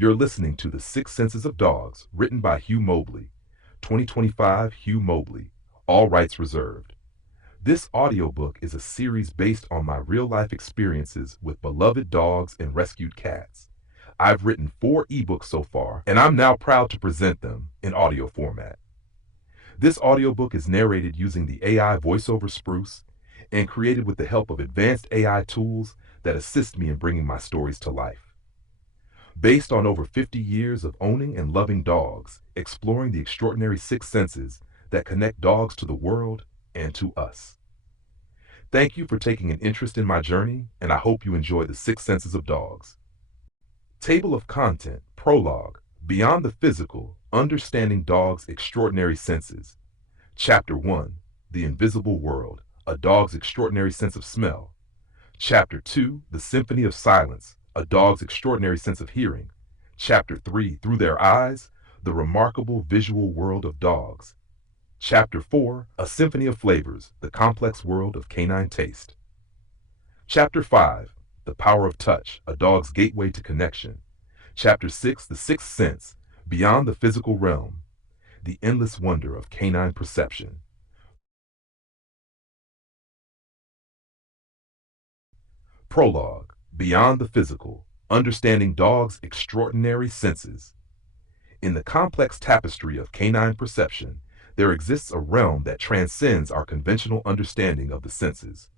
You're listening to The Six Senses of Dogs, written by Hugh Mobley. 2025 Hugh Mobley. All rights reserved. This audiobook is a series based on my real-life experiences with beloved dogs and rescued cats. I've written 4 ebooks so far, and I'm now proud to present them in audio format. This audiobook is narrated using the AI VoiceOver Spruce and created with the help of advanced AI tools that assist me in bringing my stories to life. Based on over 50 years of owning and loving dogs, exploring the extraordinary 6 senses that connect dogs to the world and to us. Thank you for taking an interest in my journey, and I hope you enjoy the 6 senses of dogs. Table of Content, Prologue, Beyond the Physical, Understanding Dogs' Extraordinary Senses. Chapter 1, The Invisible World, A Dog's Extraordinary Sense of Smell. Chapter 2, The Symphony of Silence, A Dog's Extraordinary Sense of Hearing. Chapter 3, Through Their Eyes, The Remarkable Visual World of Dogs. Chapter 4, A Symphony of Flavors, The Complex World of Canine Taste. Chapter 5, The Power of Touch, A Dog's Gateway to Connection. Chapter 6, The Sixth Sense, Beyond the Physical Realm, The Endless Wonder of Canine Perception. Prologue, Beyond the Physical, Understanding Dogs' Extraordinary Senses. In the complex tapestry of canine perception, there exists a realm that transcends our conventional understanding of the senses.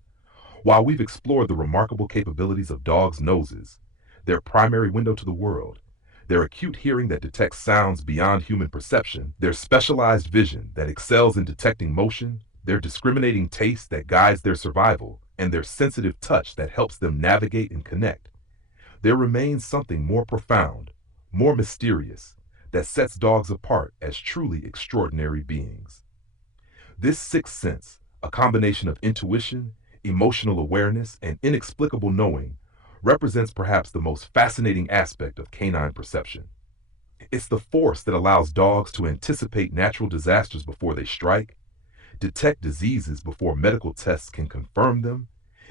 While we've explored the remarkable capabilities of dogs' noses, their primary window to the world, their acute hearing that detects sounds beyond human perception, their specialized vision that excels in detecting motion, their discriminating taste that guides their survival, and their sensitive touch that helps them navigate and connect, there remains something more profound, more mysterious, that sets dogs apart as truly extraordinary beings. This sixth sense, a combination of intuition, emotional awareness, and inexplicable knowing, represents perhaps the most fascinating aspect of canine perception. It's the force that allows dogs to anticipate natural disasters before they strike, detect diseases before medical tests can confirm them,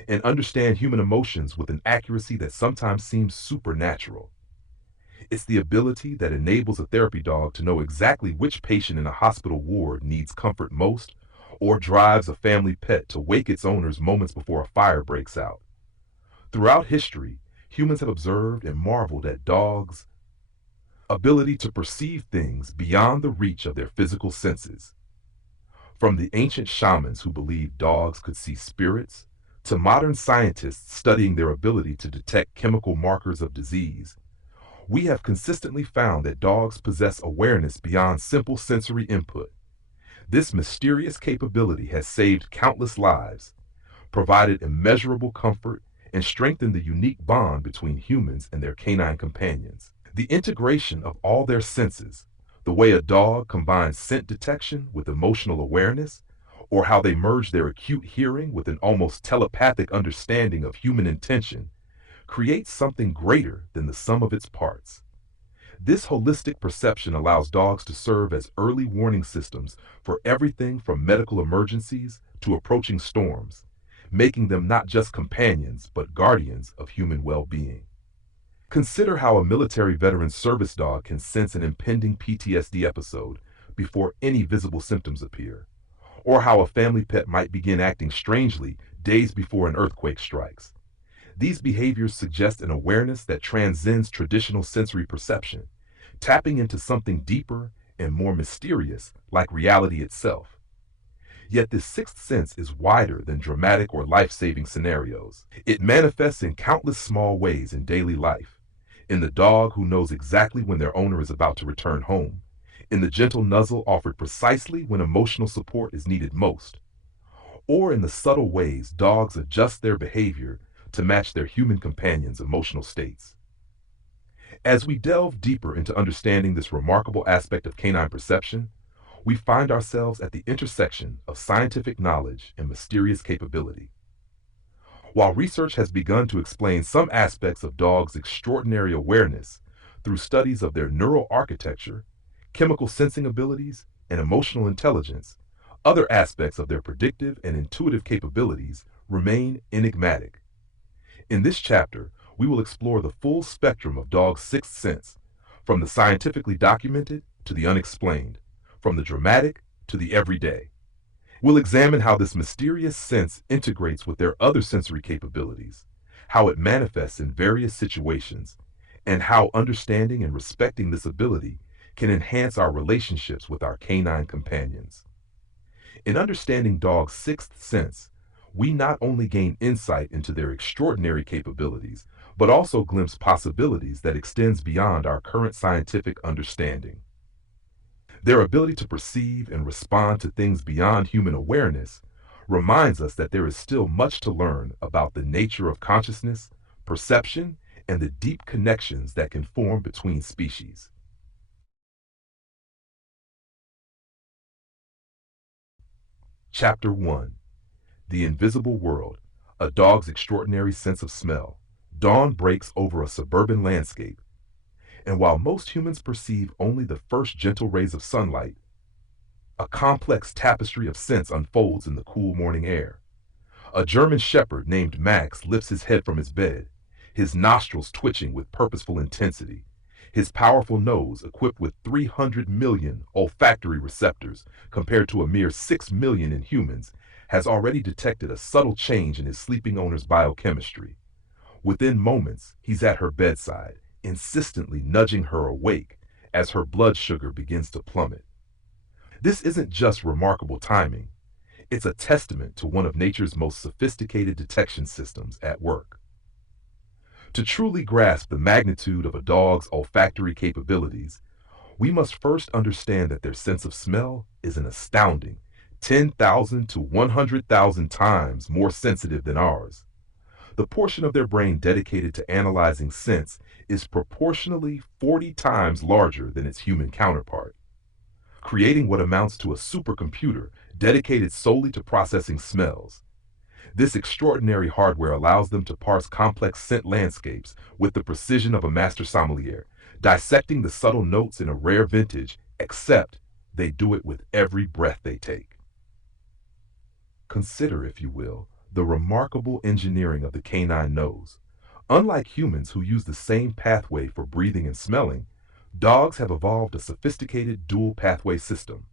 and understand human emotions with an accuracy that sometimes seems supernatural. It's the ability that enables a therapy dog to know exactly which patient in a hospital ward needs comfort most, or drives a family pet to wake its owners moments before a fire breaks out. Throughout history, humans have observed and marveled at dogs' ability to perceive things beyond the reach of their physical senses. From the ancient shamans who believed dogs could see spirits, to modern scientists studying their ability to detect chemical markers of disease, we have consistently found that dogs possess awareness beyond simple sensory input. This mysterious capability has saved countless lives, provided immeasurable comfort, and strengthened the unique bond between humans and their canine companions. The integration of all their senses, the way a dog combines scent detection with emotional awareness, or how they merge their acute hearing with an almost telepathic understanding of human intention, creates something greater than the sum of its parts. This holistic perception allows dogs to serve as early warning systems for everything from medical emergencies to approaching storms, making them not just companions but guardians of human well-being. Consider how a military veteran's service dog can sense an impending PTSD episode before any visible symptoms appear, or how a family pet might begin acting strangely days before an earthquake strikes. These behaviors suggest an awareness that transcends traditional sensory perception, tapping into something deeper and more mysterious, like reality itself. Yet this sixth sense is wider than dramatic or life-saving scenarios. It manifests in countless small ways in daily life. In the dog who knows exactly when their owner is about to return home, in the gentle nuzzle offered precisely when emotional support is needed most, or in the subtle ways dogs adjust their behavior to match their human companions' emotional states. As we delve deeper into understanding this remarkable aspect of canine perception, we find ourselves at the intersection of scientific knowledge and mysterious capability. While research has begun to explain some aspects of dogs' extraordinary awareness through studies of their neural architecture, chemical sensing abilities, and emotional intelligence, other aspects of their predictive and intuitive capabilities remain enigmatic. In this chapter, we will explore the full spectrum of dogs' sixth sense, from the scientifically documented to the unexplained, from the dramatic to the everyday. We'll examine how this mysterious sense integrates with their other sensory capabilities, how it manifests in various situations, and how understanding and respecting this ability can enhance our relationships with our canine companions. In understanding dogs' sixth sense, we not only gain insight into their extraordinary capabilities, but also glimpse possibilities that extends beyond our current scientific understanding. Their ability to perceive and respond to things beyond human awareness reminds us that there is still much to learn about the nature of consciousness, perception, and the deep connections that can form between species. Chapter 1: The Invisible World, A Dog's Extraordinary Sense of Smell. Dawn breaks over a suburban landscape, and while most humans perceive only the first gentle rays of sunlight, a complex tapestry of scents unfolds in the cool morning air. A German shepherd named Max lifts his head from his bed, his nostrils twitching with purposeful intensity. His powerful nose, equipped with 300 million olfactory receptors compared to a mere 6 million in humans, has already detected a subtle change in his sleeping owner's biochemistry. Within moments, he's at her bedside, insistently nudging her awake as her blood sugar begins to plummet. This isn't just remarkable timing, it's a testament to one of nature's most sophisticated detection systems at work. To truly grasp the magnitude of a dog's olfactory capabilities, we must first understand that their sense of smell is an astounding 10,000 to 100,000 times more sensitive than ours. The portion of their brain dedicated to analyzing scents is proportionally 40 times larger than its human counterpart, creating what amounts to a supercomputer dedicated solely to processing smells. This extraordinary hardware allows them to parse complex scent landscapes with the precision of a master sommelier, dissecting the subtle notes in a rare vintage, except they do it with every breath they take. Consider, if you will, the remarkable engineering of the canine nose. Unlike humans who use the same pathway for breathing and smelling, dogs have evolved a sophisticated dual pathway system.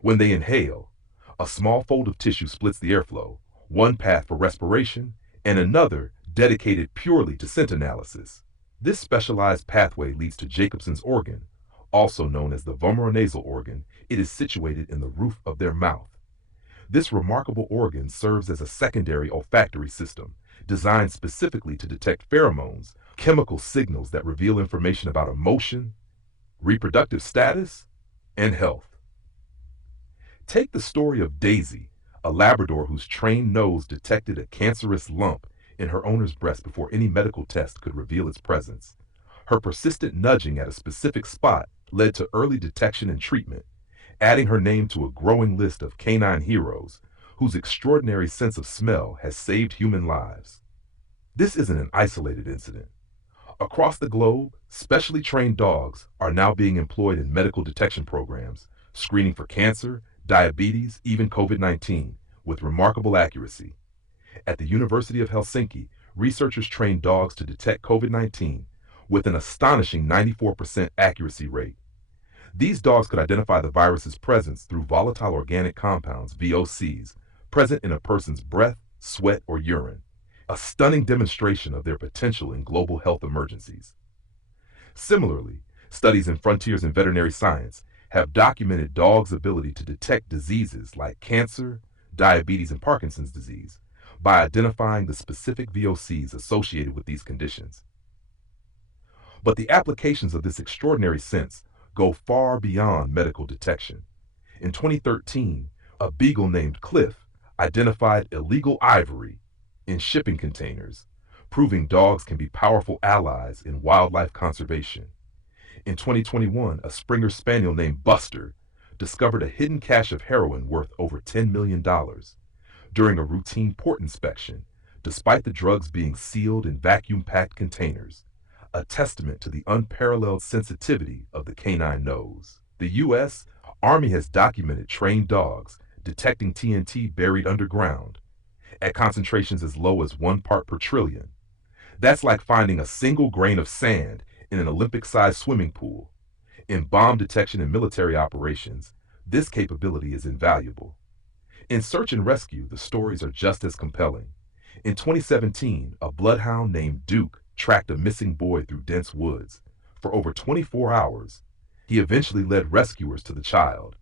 When they inhale, a small fold of tissue splits the airflow, one path for respiration and another dedicated purely to scent analysis. This specialized pathway leads to Jacobson's organ, also known as the vomeronasal organ. It is situated in the roof of their mouth. This remarkable organ serves as a secondary olfactory system, designed specifically to detect pheromones, chemical signals that reveal information about emotion, reproductive status, and health. Take the story of Daisy, a Labrador whose trained nose detected a cancerous lump in her owner's breast before any medical test could reveal its presence. Her persistent nudging at a specific spot led to early detection and treatment, adding her name to a growing list of canine heroes whose extraordinary sense of smell has saved human lives. This isn't an isolated incident. Across the globe, specially trained dogs are now being employed in medical detection programs, screening for cancer, diabetes, even COVID-19, with remarkable accuracy. At the University of Helsinki, researchers trained dogs to detect COVID-19 with an astonishing 94% accuracy rate. These dogs could identify the virus's presence through volatile organic compounds, VOCs, present in a person's breath, sweat, or urine, a stunning demonstration of their potential in global health emergencies. Similarly, studies in Frontiers in Veterinary Science have documented dogs' ability to detect diseases like cancer, diabetes, and Parkinson's disease by identifying the specific VOCs associated with these conditions. But the applications of this extraordinary sense go far beyond medical detection. In 2013, a beagle named Cliff identified illegal ivory in shipping containers, proving dogs can be powerful allies in wildlife conservation. In 2021, a Springer Spaniel named Buster discovered a hidden cache of heroin worth over $10 million during a routine port inspection, despite the drugs being sealed in vacuum-packed containers, a testament to the unparalleled sensitivity of the canine nose. The U.S. Army has documented trained dogs detecting TNT buried underground at concentrations as low as 1 part per trillion. That's like finding a single grain of sand in an Olympic-sized swimming pool. In bomb detection and military operations, this capability is invaluable. In search and rescue, the stories are just as compelling. In 2017, a bloodhound named Duke tracked a missing boy through dense woods. For over 24 hours, he eventually led rescuers to the child.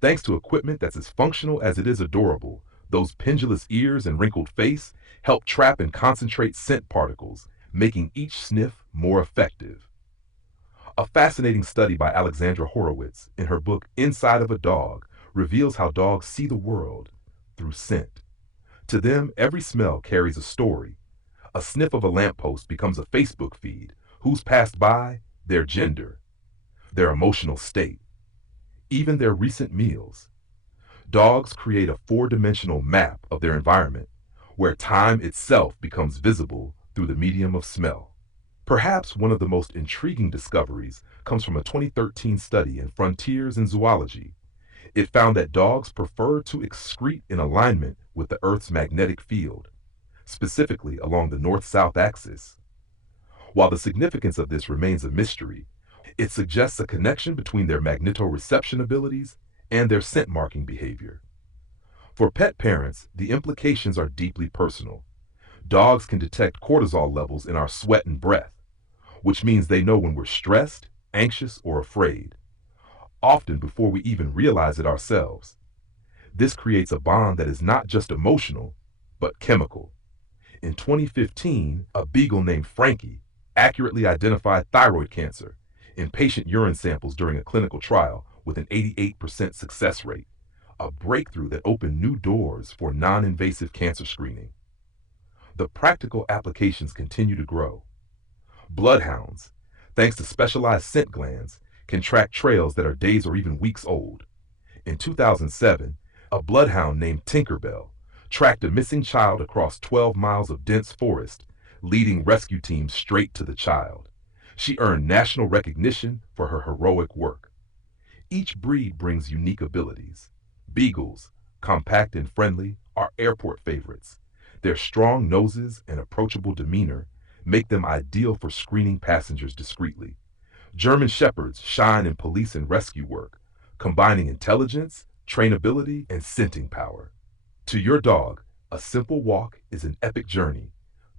Thanks to equipment that's as functional as it is adorable, those pendulous ears and wrinkled face help trap and concentrate scent particles, making each sniff more effective. A fascinating study by Alexandra Horowitz in her book Inside of a Dog reveals how dogs see the world through scent. To them, every smell carries a story. A sniff of a lamppost becomes a Facebook feed. Who's passed by, their gender, their emotional state, even their recent meals. Dogs create a four-dimensional map of their environment, where time itself becomes visible through the medium of smell. Perhaps one of the most intriguing discoveries comes from a 2013 study in Frontiers in Zoology. It found that dogs prefer to excrete in alignment with the Earth's magnetic field, specifically along the north-south axis. While the significance of this remains a mystery, it suggests a connection between their magnetoreception abilities and their scent marking behavior. For pet parents, the implications are deeply personal. Dogs can detect cortisol levels in our sweat and breath, which means they know when we're stressed, anxious, or afraid, often before we even realize it ourselves. This creates a bond that is not just emotional, but chemical. In 2015, a beagle named Frankie accurately identified thyroid cancer in patient urine samples during a clinical trial with an 88% success rate, a breakthrough that opened new doors for non-invasive cancer screening. The practical applications continue to grow. Bloodhounds, thanks to specialized scent glands, can track trails that are days or even weeks old. In 2007, a bloodhound named Tinkerbell tracked a missing child across 12 miles of dense forest, leading rescue teams straight to the child. She earned national recognition for her heroic work. Each breed brings unique abilities. Beagles, compact and friendly, are airport favorites. Their strong noses and approachable demeanor make them ideal for screening passengers discreetly. German Shepherds shine in police and rescue work, combining intelligence, trainability, and scenting power. To your dog, a simple walk is an epic journey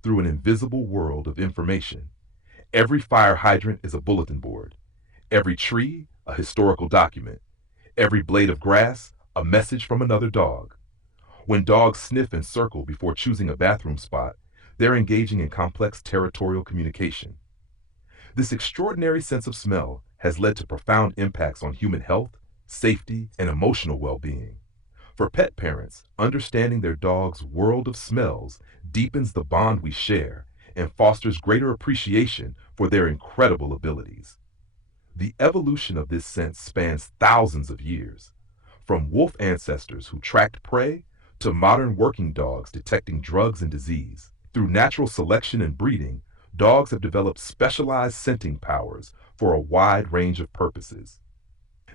through an invisible world of information. Every fire hydrant is a bulletin board. Every tree, a historical document. Every blade of grass, a message from another dog. When dogs sniff and circle before choosing a bathroom spot, they're engaging in complex territorial communication. This extraordinary sense of smell has led to profound impacts on human health, safety, and emotional well-being. For pet parents, understanding their dog's world of smells deepens the bond we share and fosters greater appreciation for their incredible abilities. The evolution of this sense spans thousands of years, from wolf ancestors who tracked prey to modern working dogs detecting drugs and disease. Through natural selection and breeding, dogs have developed specialized scenting powers for a wide range of purposes.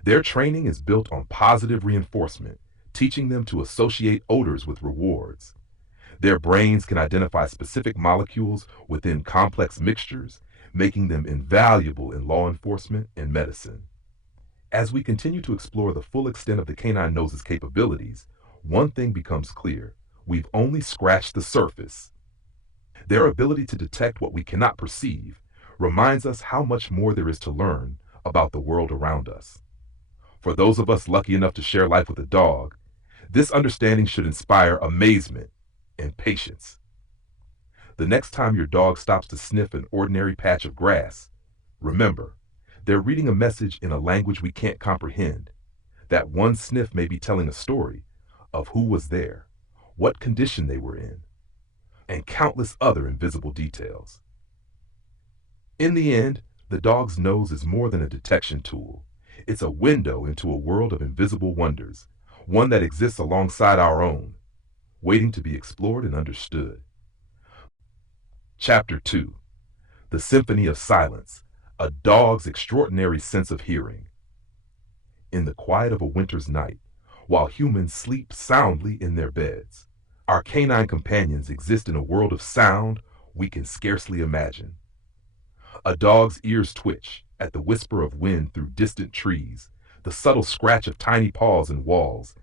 Their training is built on positive reinforcement, teaching them to associate odors with rewards. Their brains can identify specific molecules within complex mixtures, making them invaluable in law enforcement and medicine. As we continue to explore the full extent of the canine nose's capabilities, one thing becomes clear: we've only scratched the surface. Their ability to detect what we cannot perceive reminds us how much more there is to learn about the world around us. For those of us lucky enough to share life with a dog, this understanding should inspire amazement and patience. The next time your dog stops to sniff an ordinary patch of grass, remember, they're reading a message in a language we can't comprehend. That one sniff may be telling a story of who was there, what condition they were in, and countless other invisible details. In the end, the dog's nose is more than a detection tool. It's a window into a world of invisible wonders, one that exists alongside our own, waiting to be explored and understood. Chapter 2: The Symphony of Silence, a dog's extraordinary sense of hearing. In the quiet of a winter's night, while humans sleep soundly in their beds, our canine companions exist in a world of sound we can scarcely imagine. A dog's ears twitch at the whisper of wind through distant trees, the subtle scratch of tiny paws in walls,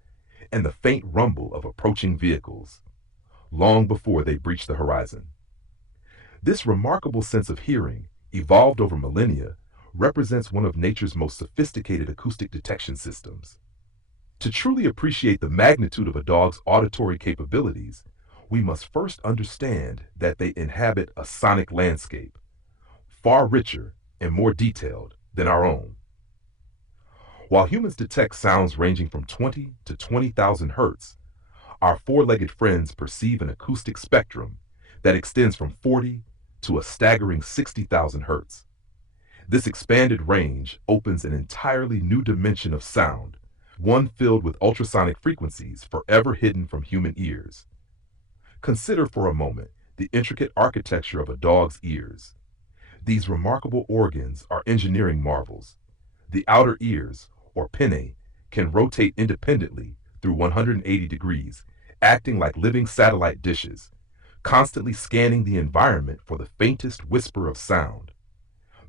and the faint rumble of approaching vehicles, long before they breach the horizon. This remarkable sense of hearing, evolved over millennia, represents one of nature's most sophisticated acoustic detection systems. To truly appreciate the magnitude of a dog's auditory capabilities, we must first understand that they inhabit a sonic landscape, far richer and more detailed than our own. While humans detect sounds ranging from 20 to 20,000 hertz, our four-legged friends perceive an acoustic spectrum that extends from 40 to a staggering 60,000 hertz. This expanded range opens an entirely new dimension of sound, one filled with ultrasonic frequencies forever hidden from human ears. Consider for a moment the intricate architecture of a dog's ears. These remarkable organs are engineering marvels. The outer ears, or pinnae, can rotate independently through 180 degrees, acting like living satellite dishes, constantly scanning the environment for the faintest whisper of sound.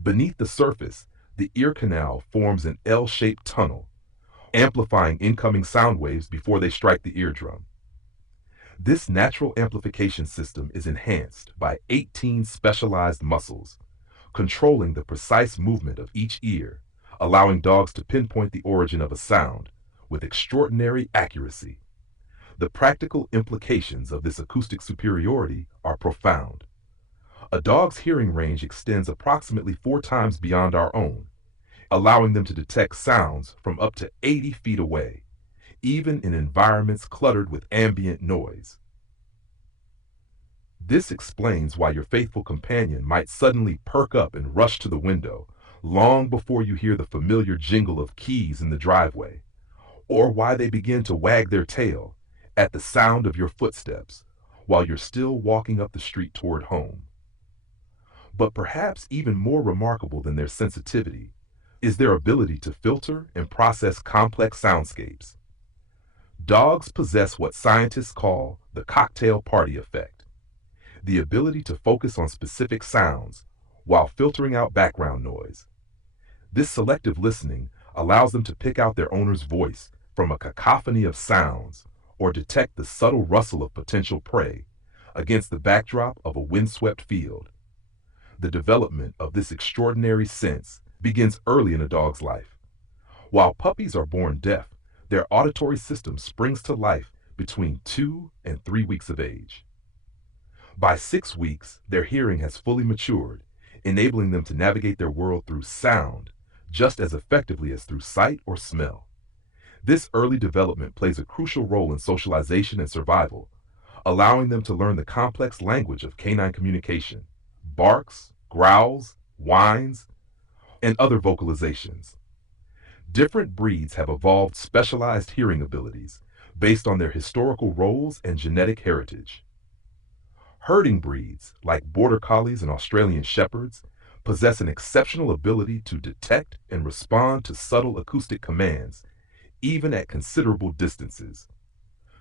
Beneath the surface, the ear canal forms an L-shaped tunnel, amplifying incoming sound waves before they strike the eardrum. This natural amplification system is enhanced by 18 specialized muscles, controlling the precise movement of each ear, allowing dogs to pinpoint the origin of a sound with extraordinary accuracy. The practical implications of this acoustic superiority are profound. A dog's hearing range extends approximately 4 times beyond our own, allowing them to detect sounds from up to 80 feet away, even in environments cluttered with ambient noise. This explains why your faithful companion might suddenly perk up and rush to the window long before you hear the familiar jingle of keys in the driveway, or why they begin to wag their tail at the sound of your footsteps while you're still walking up the street toward home. But perhaps even more remarkable than their sensitivity is their ability to filter and process complex soundscapes. Dogs possess what scientists call the cocktail party effect, the ability to focus on specific sounds while filtering out background noise. This selective listening allows them to pick out their owner's voice from a cacophony of sounds or detect the subtle rustle of potential prey against the backdrop of a windswept field. The development of this extraordinary sense begins early in a dog's life. While puppies are born deaf, their auditory system springs to life between 2 and 3 weeks of age. By 6 weeks, their hearing has fully matured, enabling them to navigate their world through sound just as effectively as through sight or smell. This early development plays a crucial role in socialization and survival, allowing them to learn the complex language of canine communication, barks, growls, whines, and other vocalizations. Different breeds have evolved specialized hearing abilities based on their historical roles and genetic heritage. Herding breeds, like Border Collies and Australian Shepherds, possess an exceptional ability to detect and respond to subtle acoustic commands, even at considerable distances.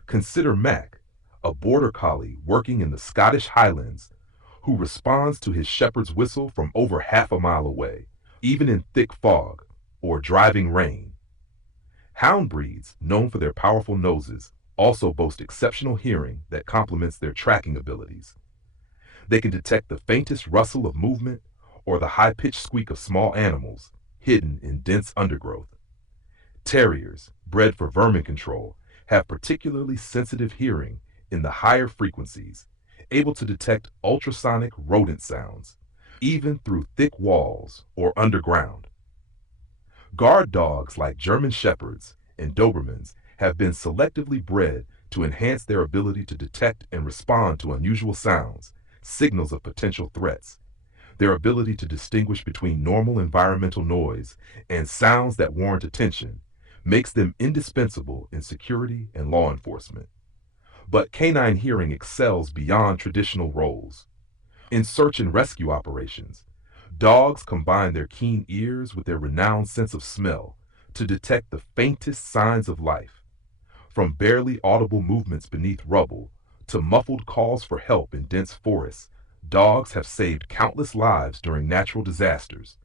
Consider Mac, a Border Collie working in the Scottish Highlands, who responds to his shepherd's whistle from over half a mile away, even in thick fog or driving rain. Hound breeds, known for their powerful noses, also boast exceptional hearing that complements their tracking abilities. They can detect the faintest rustle of movement or the high-pitched squeak of small animals hidden in dense undergrowth. Terriers, bred for vermin control, have particularly sensitive hearing in the higher frequencies, able to detect ultrasonic rodent sounds, even through thick walls or underground. Guard dogs like German Shepherds and Dobermans have been selectively bred to enhance their ability to detect and respond to unusual sounds, signals of potential threats. Their ability to distinguish between normal environmental noise and sounds that warrant attention makes them indispensable in security and law enforcement. But canine hearing excels beyond traditional roles. In search and rescue operations, dogs combine their keen ears with their renowned sense of smell to detect the faintest signs of life, from barely audible movements beneath rubble to muffled calls for help in dense forests. Dogs have saved countless lives during natural disasters,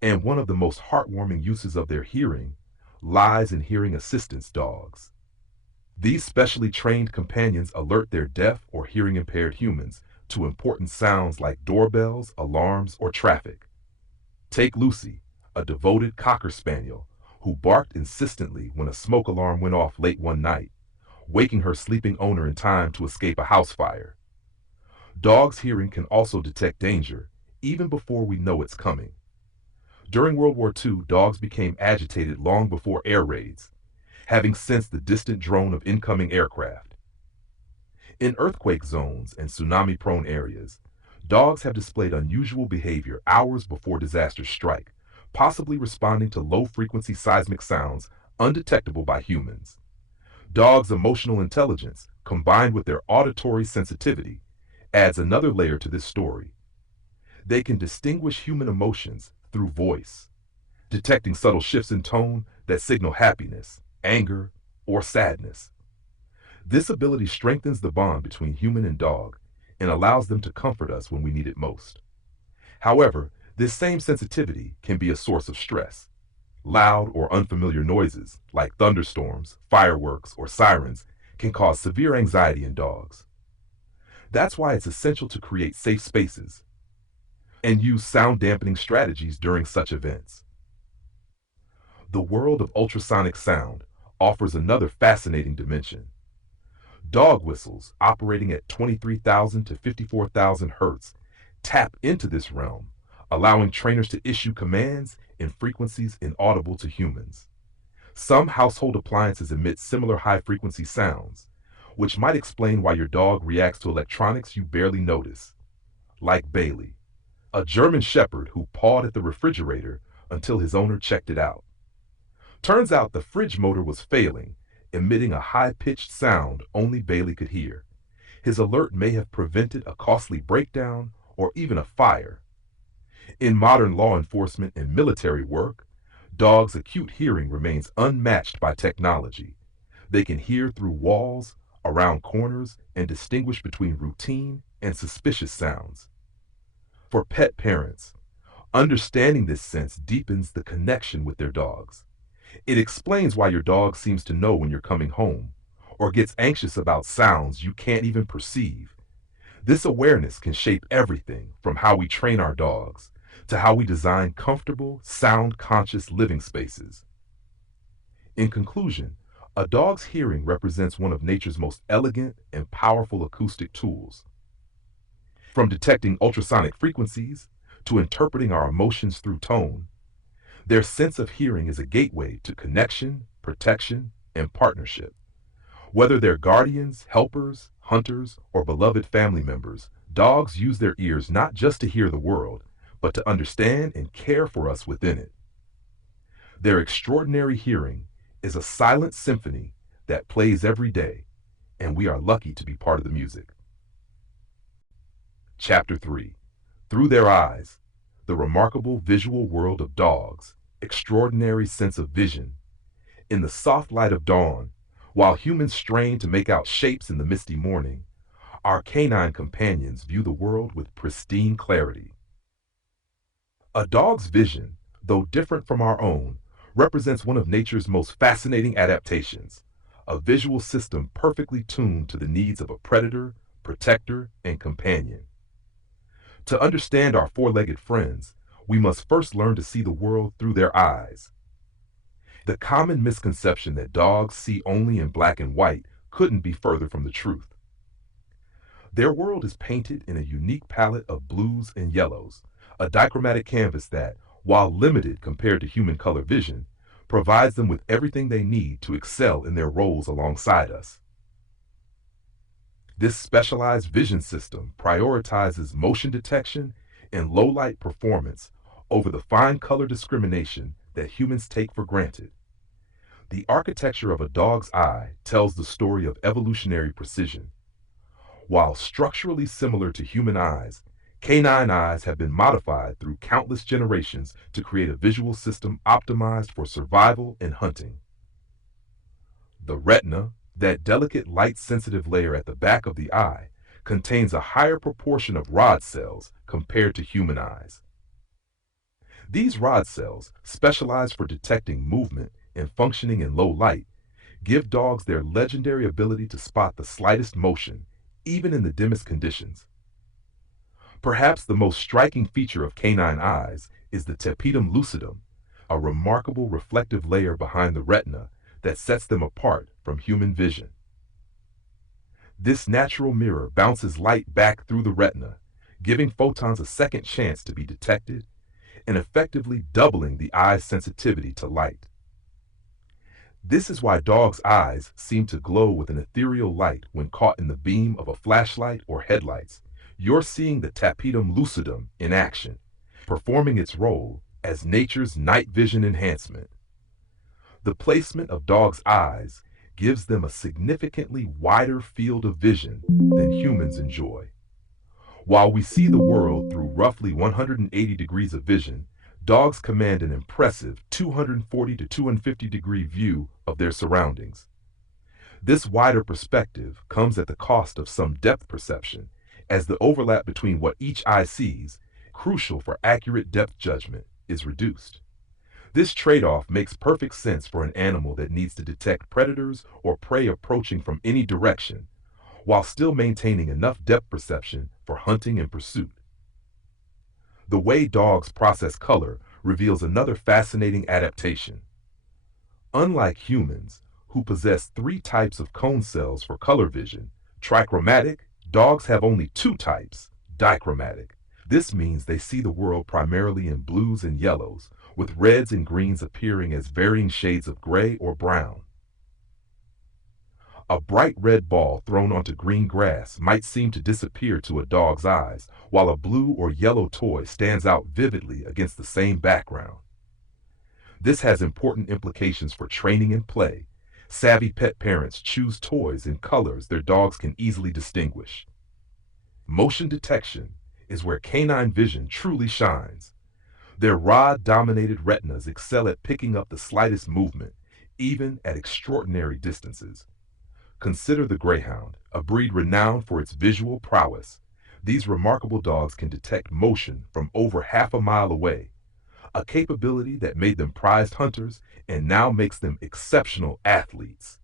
and one of the most heartwarming uses of their hearing lies in hearing assistance dogs. These specially trained companions alert their deaf or hearing impaired humans to important sounds like doorbells, alarms, or traffic. Take Lucy, a devoted Cocker Spaniel who barked insistently when a smoke alarm went off late one night, waking her sleeping owner in time to escape a house fire. Dogs' hearing can also detect danger, even before we know it's coming. During World War II, dogs became agitated long before air raids, having sensed the distant drone of incoming aircraft. In earthquake zones and tsunami-prone areas, dogs have displayed unusual behavior hours before disasters strike, possibly responding to low-frequency seismic sounds undetectable by humans. Dogs' emotional intelligence, combined with their auditory sensitivity, adds another layer to this story. They can distinguish human emotions through voice, detecting subtle shifts in tone that signal happiness, anger, or sadness. This ability strengthens the bond between human and dog and allows them to comfort us when we need it most. However, this same sensitivity can be a source of stress. Loud or unfamiliar noises, like thunderstorms, fireworks, or sirens, can cause severe anxiety in dogs. That's why it's essential to create safe spaces and use sound dampening strategies during such events. The world of ultrasonic sound offers another fascinating dimension. Dog whistles, operating at 23,000 to 54,000 hertz, tap into this realm, allowing trainers to issue commands in frequencies inaudible to humans. Some household appliances emit similar high-frequency sounds, which might explain why your dog reacts to electronics you barely notice. Like Bailey, a German shepherd who pawed at the refrigerator until his owner checked it out. Turns out the fridge motor was failing, emitting a high-pitched sound only Bailey could hear. His alert may have prevented a costly breakdown or even a fire. In modern law enforcement and military work, dogs' acute hearing remains unmatched by technology. They can hear through walls, around corners, and distinguish between routine and suspicious sounds. For pet parents, understanding this sense deepens the connection with their dogs. It explains why your dog seems to know when you're coming home, or gets anxious about sounds you can't even perceive. This awareness can shape everything from how we train our dogs to how we design comfortable, sound-conscious living spaces. In conclusion, a dog's hearing represents one of nature's most elegant and powerful acoustic tools. From detecting ultrasonic frequencies to interpreting our emotions through tone, their sense of hearing is a gateway to connection, protection, and partnership. Whether they're guardians, helpers, hunters, or beloved family members, dogs use their ears not just to hear the world, but to understand and care for us within it. Their extraordinary hearing is a silent symphony that plays every day, and we are lucky to be part of the music. Chapter 3. Through Their Eyes, the remarkable visual world of dogs, extraordinary sense of vision. In the soft light of dawn, while humans strain to make out shapes in the misty morning, our canine companions view the world with pristine clarity. A dog's vision, though different from our own, represents one of nature's most fascinating adaptations, a visual system perfectly tuned to the needs of a predator, protector, and companion. To understand our four-legged friends, we must first learn to see the world through their eyes. The common misconception that dogs see only in black and white couldn't be further from the truth. Their world is painted in a unique palette of blues and yellows, a dichromatic canvas that, while limited compared to human color vision, provides them with everything they need to excel in their roles alongside us. This specialized vision system prioritizes motion detection and low-light performance over the fine color discrimination that humans take for granted. The architecture of a dog's eye tells the story of evolutionary precision. While structurally similar to human eyes, canine eyes have been modified through countless generations to create a visual system optimized for survival and hunting. The retina, that delicate light-sensitive layer at the back of the eye, contains a higher proportion of rod cells compared to human eyes. These rod cells, specialized for detecting movement and functioning in low light, give dogs their legendary ability to spot the slightest motion, even in the dimmest conditions. Perhaps the most striking feature of canine eyes is the tapetum lucidum, a remarkable reflective layer behind the retina that sets them apart from human vision. This natural mirror bounces light back through the retina, giving photons a second chance to be detected and effectively doubling the eye's sensitivity to light. This is why dogs' eyes seem to glow with an ethereal light when caught in the beam of a flashlight or headlights. You're seeing the tapetum lucidum in action, performing its role as nature's night vision enhancement. The placement of dogs' eyes gives them a significantly wider field of vision than humans enjoy. While we see the world through roughly 180 degrees of vision, dogs command an impressive 240 to 250 degree view of their surroundings. This wider perspective comes at the cost of some depth perception, as the overlap between what each eye sees, crucial for accurate depth judgment, is reduced. This trade-off makes perfect sense for an animal that needs to detect predators or prey approaching from any direction, while still maintaining enough depth perception for hunting and pursuit. The way dogs process color reveals another fascinating adaptation. Unlike humans, who possess three types of cone cells for color vision, trichromatic, dogs have only two types, dichromatic. This means they see the world primarily in blues and yellows, with reds and greens appearing as varying shades of gray or brown. A bright red ball thrown onto green grass might seem to disappear to a dog's eyes, while a blue or yellow toy stands out vividly against the same background. This has important implications for training and play. Savvy pet parents choose toys in colors their dogs can easily distinguish. Motion detection is where canine vision truly shines. Their rod-dominated retinas excel at picking up the slightest movement, even at extraordinary distances. Consider the Greyhound, a breed renowned for its visual prowess. These remarkable dogs can detect motion from over half a mile away, a capability that made them prized hunters and now makes them exceptional athletes.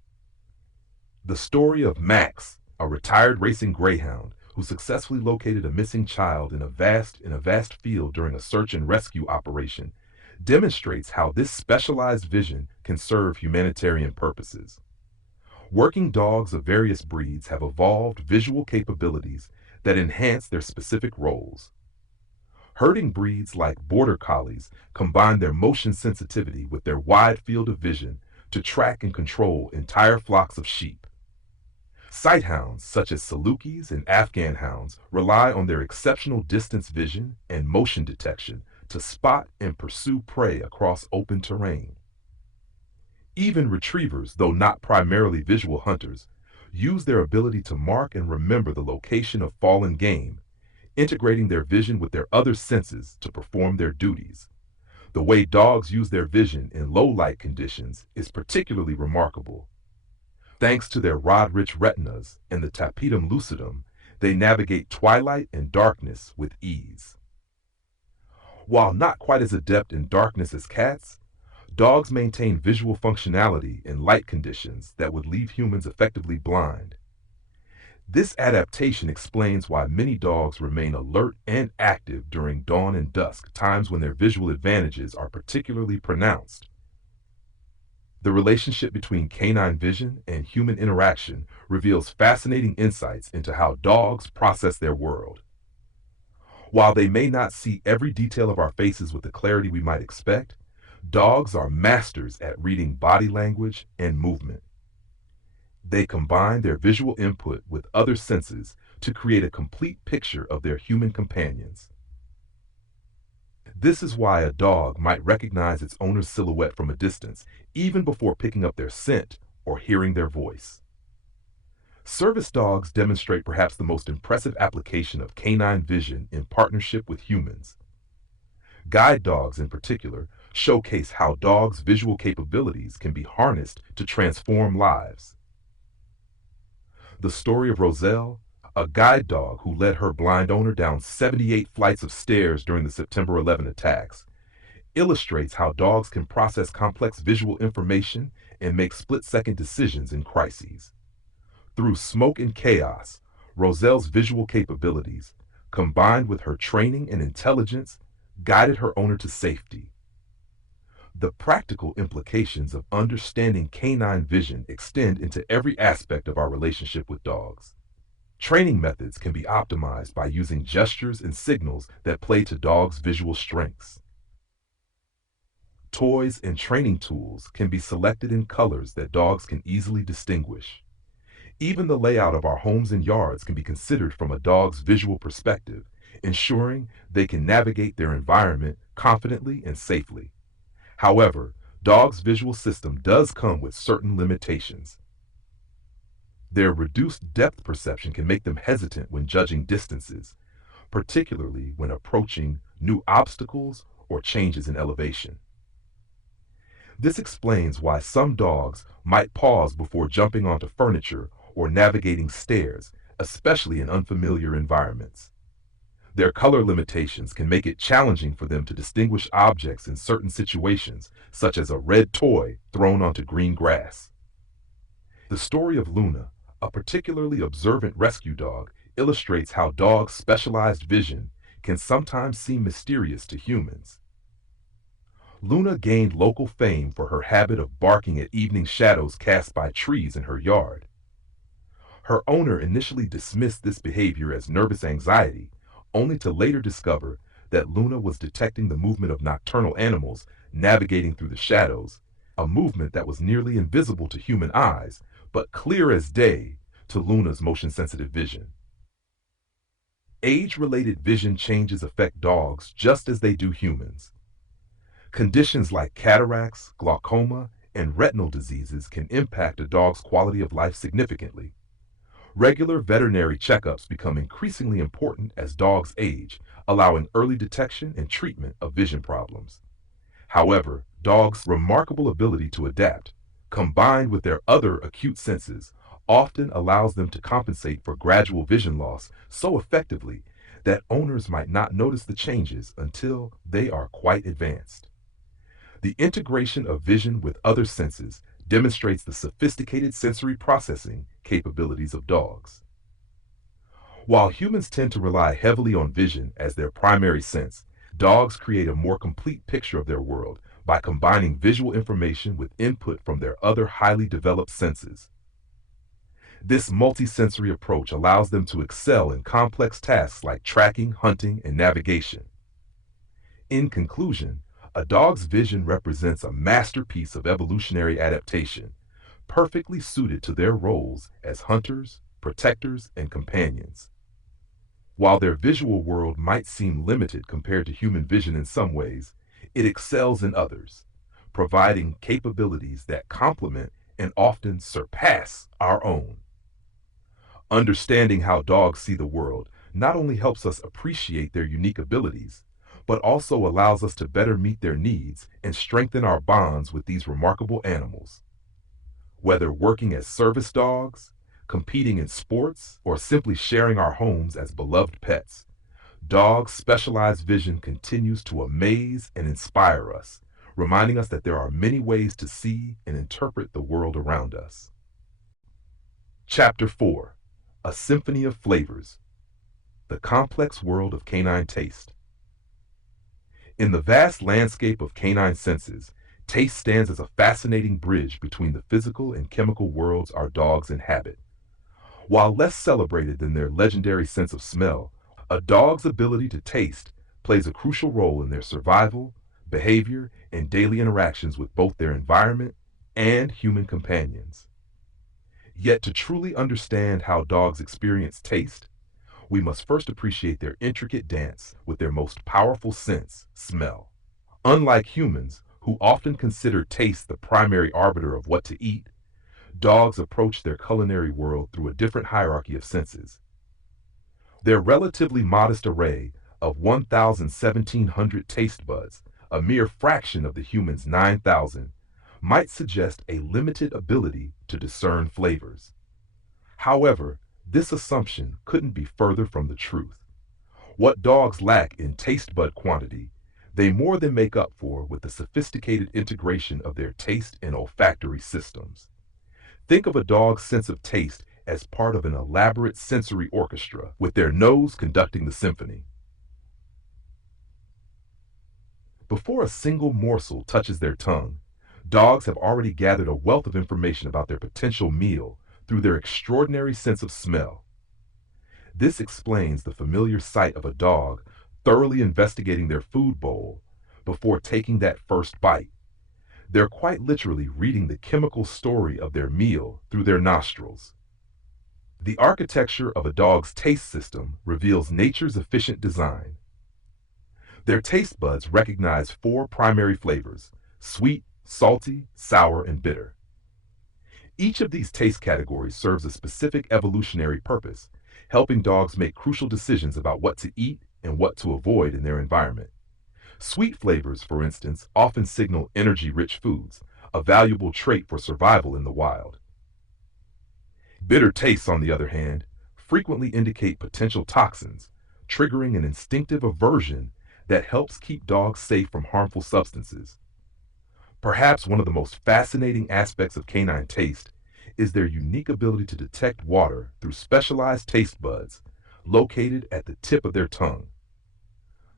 The story of Max, a retired racing greyhound who successfully located a missing child in a vast field during a search and rescue operation, demonstrates how this specialized vision can serve humanitarian purposes. Working dogs of various breeds have evolved visual capabilities that enhance their specific roles. Herding breeds like border collies combine their motion sensitivity with their wide field of vision to track and control entire flocks of sheep. Sighthounds such as Salukis and Afghan hounds rely on their exceptional distance vision and motion detection to spot and pursue prey across open terrain. Even retrievers, though not primarily visual hunters, use their ability to mark and remember the location of fallen game, integrating their vision with their other senses to perform their duties. The way dogs use their vision in low light conditions is particularly remarkable. Thanks to their rod-rich retinas and the tapetum lucidum, they navigate twilight and darkness with ease. While not quite as adept in darkness as cats, dogs maintain visual functionality in light conditions that would leave humans effectively blind. This adaptation explains why many dogs remain alert and active during dawn and dusk, times when their visual advantages are particularly pronounced. The relationship between canine vision and human interaction reveals fascinating insights into how dogs process their world. While they may not see every detail of our faces with the clarity we might expect, dogs are masters at reading body language and movement. They combine their visual input with other senses to create a complete picture of their human companions. This is why a dog might recognize its owner's silhouette from a distance, even before picking up their scent or hearing their voice. Service dogs demonstrate perhaps the most impressive application of canine vision in partnership with humans. Guide dogs, in particular, showcase how dogs' visual capabilities can be harnessed to transform lives. The story of Roselle, a guide dog who led her blind owner down 78 flights of stairs during the September 11 attacks, illustrates how dogs can process complex visual information and make split-second decisions in crises. Through Smoke and Chaos, Roselle's visual capabilities, combined with her training and intelligence, guided her owner to safety. The practical implications of understanding canine vision extend into every aspect of our relationship with dogs. Training methods can be optimized by using gestures and signals that play to dogs' visual strengths. Toys and training tools can be selected in colors that dogs can easily distinguish. Even the layout of our homes and yards can be considered from a dog's visual perspective, ensuring they can navigate their environment confidently and safely. However, dogs' visual system does come with certain limitations. Their reduced depth perception can make them hesitant when judging distances, particularly when approaching new obstacles or changes in elevation. This explains why some dogs might pause before jumping onto furniture or navigating stairs, especially in unfamiliar environments. Their color limitations can make it challenging for them to distinguish objects in certain situations, such as a red toy thrown onto green grass. The story of Luna, a particularly observant rescue dog, illustrates how dogs' specialized vision can sometimes seem mysterious to humans. Luna gained local fame for her habit of barking at evening shadows cast by trees in her yard. Her owner initially dismissed this behavior as nervous anxiety, only to later discover that Luna was detecting the movement of nocturnal animals navigating through the shadows, a movement that was nearly invisible to human eyes, but clear as day to Luna's motion-sensitive vision. Age-related vision changes affect dogs just as they do humans. Conditions like cataracts, glaucoma, and retinal diseases can impact a dog's quality of life significantly. Regular veterinary checkups become increasingly important as dogs age, allowing early detection and treatment of vision problems. However, dogs' remarkable ability to adapt, combined with their other acute senses, often allows them to compensate for gradual vision loss so effectively that owners might not notice the changes until they are quite advanced. The integration of vision with other senses demonstrates the sophisticated sensory processing capabilities of dogs. While humans tend to rely heavily on vision as their primary sense, dogs create a more complete picture of their world by combining visual information with input from their other highly developed senses. This multisensory approach allows them to excel in complex tasks like tracking, hunting, and navigation. In conclusion, a dog's vision represents a masterpiece of evolutionary adaptation, perfectly suited to their roles as hunters, protectors, and companions. While their visual world might seem limited compared to human vision in some ways, it excels in others, providing capabilities that complement and often surpass our own. Understanding how dogs see the world not only helps us appreciate their unique abilities, but also allows us to better meet their needs and strengthen our bonds with these remarkable animals. Whether working as service dogs, competing in sports, or simply sharing our homes as beloved pets, dogs' specialized vision continues to amaze and inspire us, reminding us that there are many ways to see and interpret the world around us. Chapter 4: A Symphony of Flavors. The Complex World of Canine Taste. In the vast landscape of canine senses, taste stands as a fascinating bridge between the physical and chemical worlds our dogs inhabit. While less celebrated than their legendary sense of smell, a dog's ability to taste plays a crucial role in their survival, behavior, and daily interactions with both their environment and human companions. Yet to truly understand how dogs experience taste, we must first appreciate their intricate dance with their most powerful sense, smell. Unlike humans, who often consider taste the primary arbiter of what to eat, dogs approach their culinary world through a different hierarchy of senses. Their relatively modest array of 1,700 taste buds, a mere fraction of the human's 9,000, might suggest a limited ability to discern flavors. However, This assumption couldn't be further from the truth. What dogs lack in taste bud quantity, they more than make up for with the sophisticated integration of their taste and olfactory systems. Think of a dog's sense of taste as part of an elaborate sensory orchestra, with their nose conducting the symphony. Before a single morsel touches their tongue, dogs have already gathered a wealth of information about their potential meal through their extraordinary sense of smell. This explains the familiar sight of a dog thoroughly investigating their food bowl before taking that first bite. They're quite literally reading the chemical story of their meal through their nostrils. The architecture of a dog's taste system reveals nature's efficient design. Their taste buds recognize four primary flavors: sweet, salty, sour, and bitter. Each of these taste categories serves a specific evolutionary purpose, helping dogs make crucial decisions about what to eat and what to avoid in their environment. Sweet flavors, for instance, often signal energy-rich foods, a valuable trait for survival in the wild. Bitter tastes, on the other hand, frequently indicate potential toxins, triggering an instinctive aversion that helps keep dogs safe from harmful substances. Perhaps one of the most fascinating aspects of canine taste is their unique ability to detect water through specialized taste buds located at the tip of their tongue.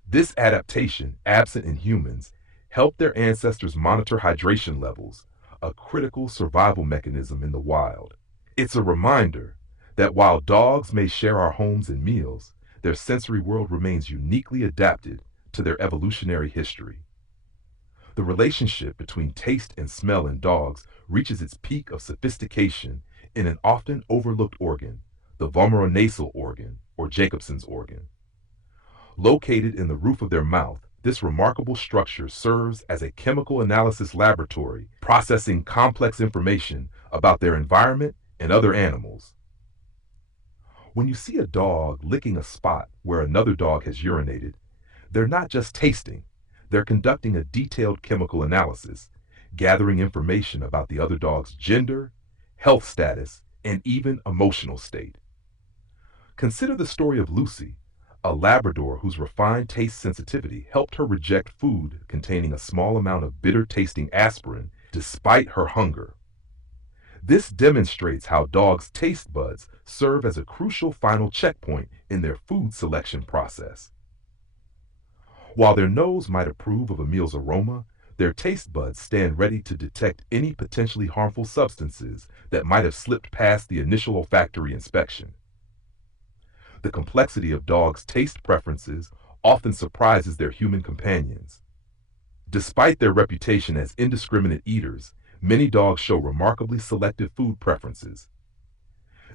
This adaptation, absent in humans, helped their ancestors monitor hydration levels, a critical survival mechanism in the wild. It's a reminder that while dogs may share our homes and meals, their sensory world remains uniquely adapted to their evolutionary history. The relationship between taste and smell in dogs reaches its peak of sophistication in an often overlooked organ, the vomeronasal organ, or Jacobson's organ. Located in the roof of their mouth, this remarkable structure serves as a chemical analysis laboratory, processing complex information about their environment and other animals. When you see a dog licking a spot where another dog has urinated, they're not just tasting, they're conducting a detailed chemical analysis, gathering information about the other dog's gender, health status, and even emotional state. Consider the story of Lucy, a Labrador whose refined taste sensitivity helped her reject food containing a small amount of bitter-tasting aspirin despite her hunger. This demonstrates how dogs' taste buds serve as a crucial final checkpoint in their food selection process. While their nose might approve of a meal's aroma, their taste buds stand ready to detect any potentially harmful substances that might have slipped past the initial olfactory inspection. The complexity of dogs' taste preferences often surprises their human companions. Despite their reputation as indiscriminate eaters, many dogs show remarkably selective food preferences.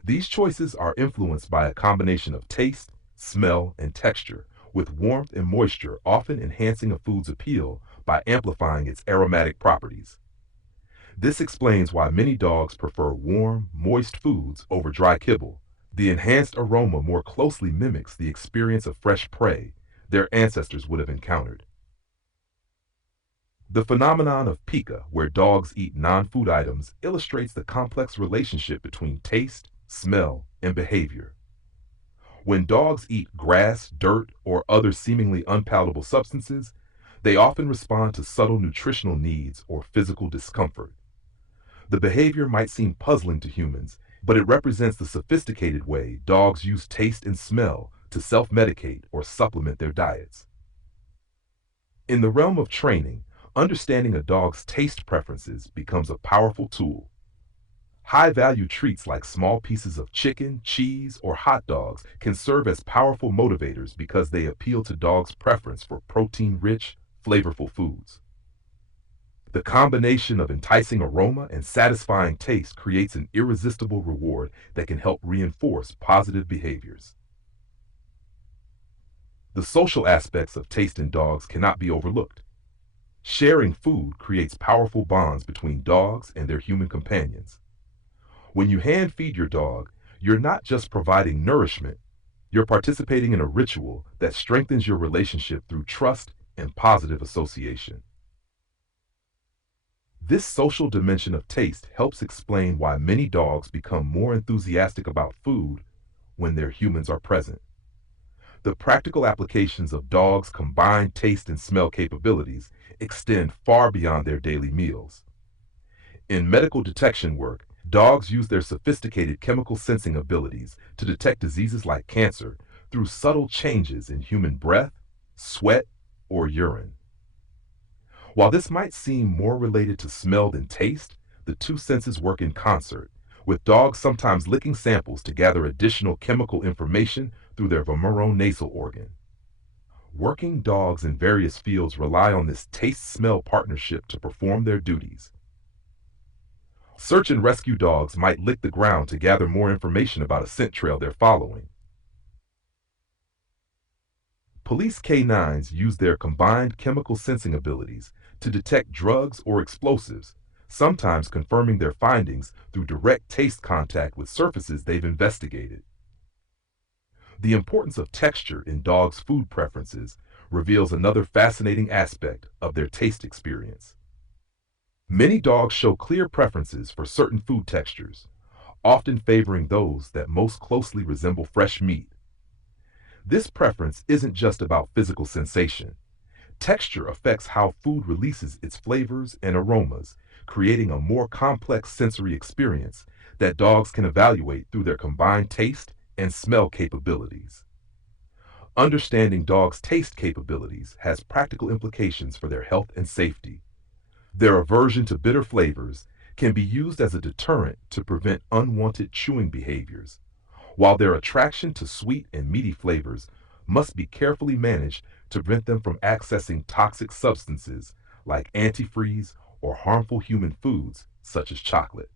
These choices are influenced by a combination of taste, smell, and texture, with warmth and moisture often enhancing a food's appeal by amplifying its aromatic properties. This explains why many dogs prefer warm, moist foods over dry kibble. The enhanced aroma more closely mimics the experience of fresh prey their ancestors would have encountered. The phenomenon of pica, where dogs eat non-food items, illustrates the complex relationship between taste, smell, and behavior. When dogs eat grass, dirt, or other seemingly unpalatable substances, they often respond to subtle nutritional needs or physical discomfort. The behavior might seem puzzling to humans, but it represents the sophisticated way dogs use taste and smell to self-medicate or supplement their diets. In the realm of training, understanding a dog's taste preferences becomes a powerful tool. High-value treats like small pieces of chicken, cheese, or hot dogs can serve as powerful motivators because they appeal to dogs' preference for protein-rich, flavorful foods. The combination of enticing aroma and satisfying taste creates an irresistible reward that can help reinforce positive behaviors. The social aspects of taste in dogs cannot be overlooked. Sharing food creates powerful bonds between dogs and their human companions. When you hand feed your dog, you're not just providing nourishment, you're participating in a ritual that strengthens your relationship through trust and positive association. This social dimension of taste helps explain why many dogs become more enthusiastic about food when their humans are present. The practical applications of dogs' combined taste and smell capabilities extend far beyond their daily meals. In medical detection work, dogs use their sophisticated chemical sensing abilities to detect diseases like cancer through subtle changes in human breath, sweat, or urine. While this might seem more related to smell than taste, the two senses work in concert, with dogs sometimes licking samples to gather additional chemical information through their vomeronasal organ. Working dogs in various fields rely on this taste-smell partnership to perform their duties. Search and rescue dogs might lick the ground to gather more information about a scent trail they're following. Police canines use their combined chemical sensing abilities to detect drugs or explosives, sometimes confirming their findings through direct taste contact with surfaces they've investigated. The importance of texture in dogs' food preferences reveals another fascinating aspect of their taste experience. Many dogs show clear preferences for certain food textures, often favoring those that most closely resemble fresh meat. This preference isn't just about physical sensation. Texture affects how food releases its flavors and aromas, creating a more complex sensory experience that dogs can evaluate through their combined taste and smell capabilities. Understanding dogs' taste capabilities has practical implications for their health and safety. Their aversion to bitter flavors can be used as a deterrent to prevent unwanted chewing behaviors, while their attraction to sweet and meaty flavors must be carefully managed to prevent them from accessing toxic substances like antifreeze or harmful human foods such as chocolate.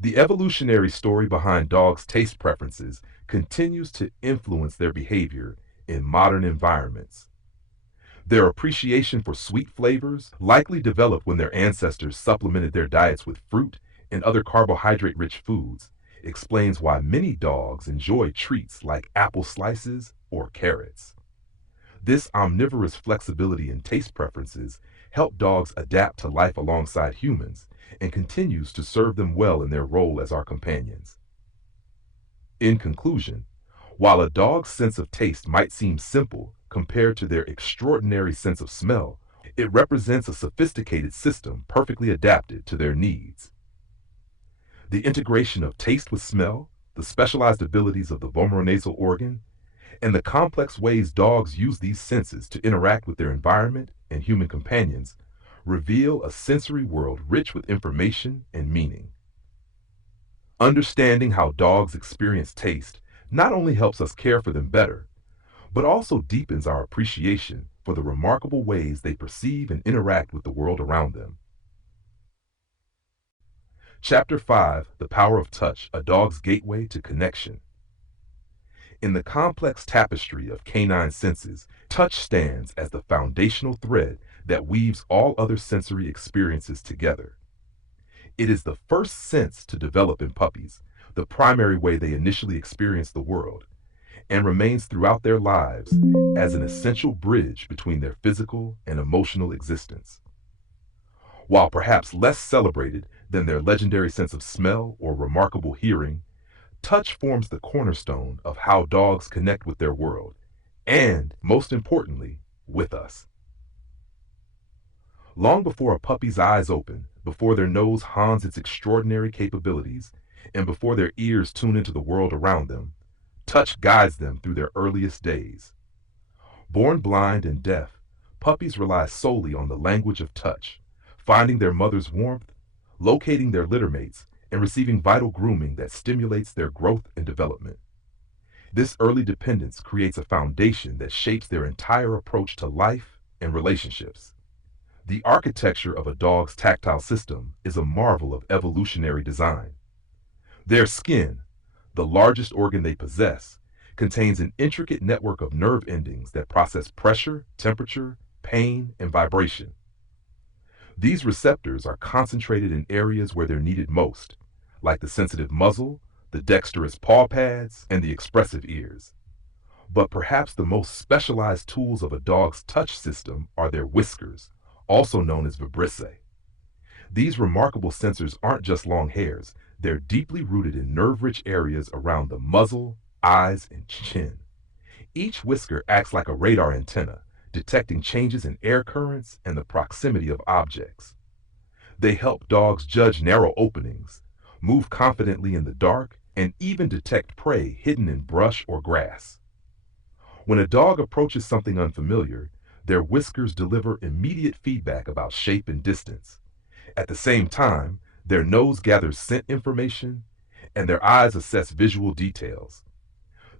The evolutionary story behind dogs' taste preferences continues to influence their behavior in modern environments. Their appreciation for sweet flavors likely developed when their ancestors supplemented their diets with fruit and other carbohydrate-rich foods, explains why many dogs enjoy treats like apple slices or carrots. This omnivorous flexibility in taste preferences help dogs adapt to life alongside humans and continues to serve them well in their role as our companions. In conclusion, while a dog's sense of taste might seem simple compared to their extraordinary sense of smell, it represents a sophisticated system perfectly adapted to their needs. The integration of taste with smell, the specialized abilities of the vomeronasal organ, and the complex ways dogs use these senses to interact with their environment and human companions reveal a sensory world rich with information and meaning. Understanding how dogs experience taste not only helps us care for them better, but also deepens our appreciation for the remarkable ways they perceive and interact with the world around them. Chapter 5: The Power of Touch, a Dog's Gateway to Connection. In the complex tapestry of canine senses, touch stands as the foundational thread that weaves all other sensory experiences together. It is the first sense to develop in puppies, the primary way they initially experience the world, and remains throughout their lives as an essential bridge between their physical and emotional existence. While perhaps less celebrated than their legendary sense of smell or remarkable hearing, touch forms the cornerstone of how dogs connect with their world, and, most importantly, with us. Long before a puppy's eyes open, before their nose hons its extraordinary capabilities, and before their ears tune into the world around them, touch guides them through their earliest days. Born blind and deaf, puppies rely solely on the language of touch, finding their mother's warmth, locating their littermates, and receiving vital grooming that stimulates their growth and development. This early dependence creates a foundation that shapes their entire approach to life and relationships. The architecture of a dog's tactile system is a marvel of evolutionary design. Their skin, the largest organ they possess, contains an intricate network of nerve endings that process pressure, temperature, pain, and vibration. These receptors are concentrated in areas where they're needed most, like the sensitive muzzle, the dexterous paw pads, and the expressive ears. But perhaps the most specialized tools of a dog's touch system are their whiskers, also known as vibrissae. These remarkable sensors aren't just long hairs, they're deeply rooted in nerve-rich areas around the muzzle, eyes, and chin. Each whisker acts like a radar antenna, detecting changes in air currents and the proximity of objects. They help dogs judge narrow openings, move confidently in the dark, and even detect prey hidden in brush or grass. When a dog approaches something unfamiliar, their whiskers deliver immediate feedback about shape and distance. At the same time, their nose gathers scent information, and their eyes assess visual details.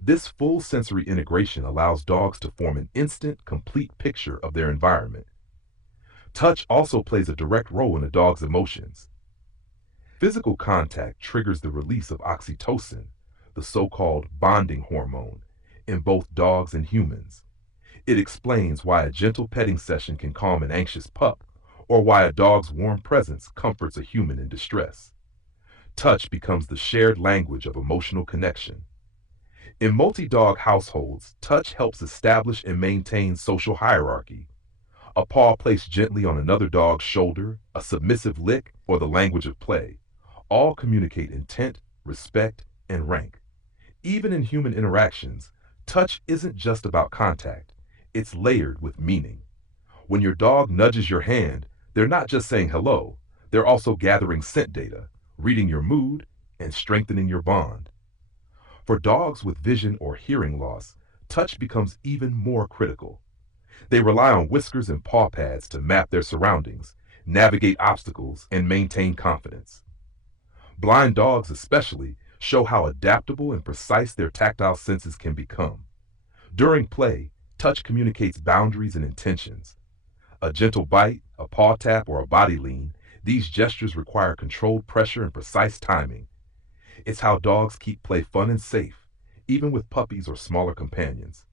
This full sensory integration allows dogs to form an instant, complete picture of their environment. Touch also plays a direct role in a dog's emotions. Physical contact triggers the release of oxytocin, the so-called bonding hormone, in both dogs and humans. It explains why a gentle petting session can calm an anxious pup, or why a dog's warm presence comforts a human in distress. Touch becomes the shared language of emotional connection. In multi-dog households, touch helps establish and maintain social hierarchy. A paw placed gently on another dog's shoulder, a submissive lick, or the language of play all communicate intent, respect, and rank. Even in human interactions, touch isn't just about contact, it's layered with meaning. When your dog nudges your hand, they're not just saying hello, they're also gathering scent data, reading your mood, and strengthening your bond. For dogs with vision or hearing loss, touch becomes even more critical. They rely on whiskers and paw pads to map their surroundings, navigate obstacles, and maintain confidence. Blind dogs, especially, show how adaptable and precise their tactile senses can become. During play, touch communicates boundaries and intentions. A gentle bite, a paw tap, or a body lean, these gestures require controlled pressure and precise timing. It's how dogs keep play fun and safe, even with puppies or smaller companions.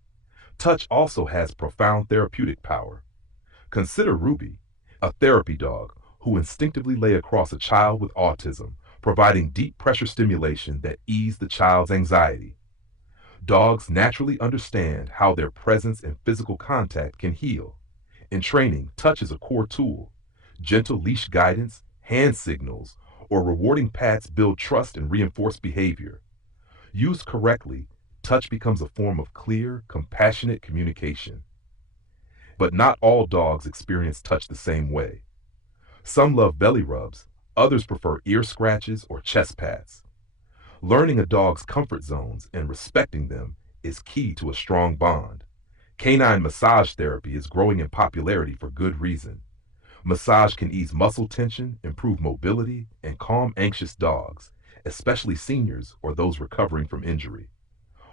Touch also has profound therapeutic power. Consider Ruby, a therapy dog who instinctively lay across a child with autism, providing deep pressure stimulation that ease the child's anxiety. Dogs naturally understand how their presence and physical contact can heal. In training, touch is a core tool. Gentle leash guidance, hand signals, or rewarding pats build trust and reinforce behavior. Used correctly, touch becomes a form of clear, compassionate communication. But not all dogs experience touch the same way. Some love belly rubs, others prefer ear scratches or chest pats. Learning a dog's comfort zones and respecting them is key to a strong bond. Canine massage therapy is growing in popularity for good reason. Massage can ease muscle tension, improve mobility, and calm anxious dogs, especially seniors or those recovering from injury.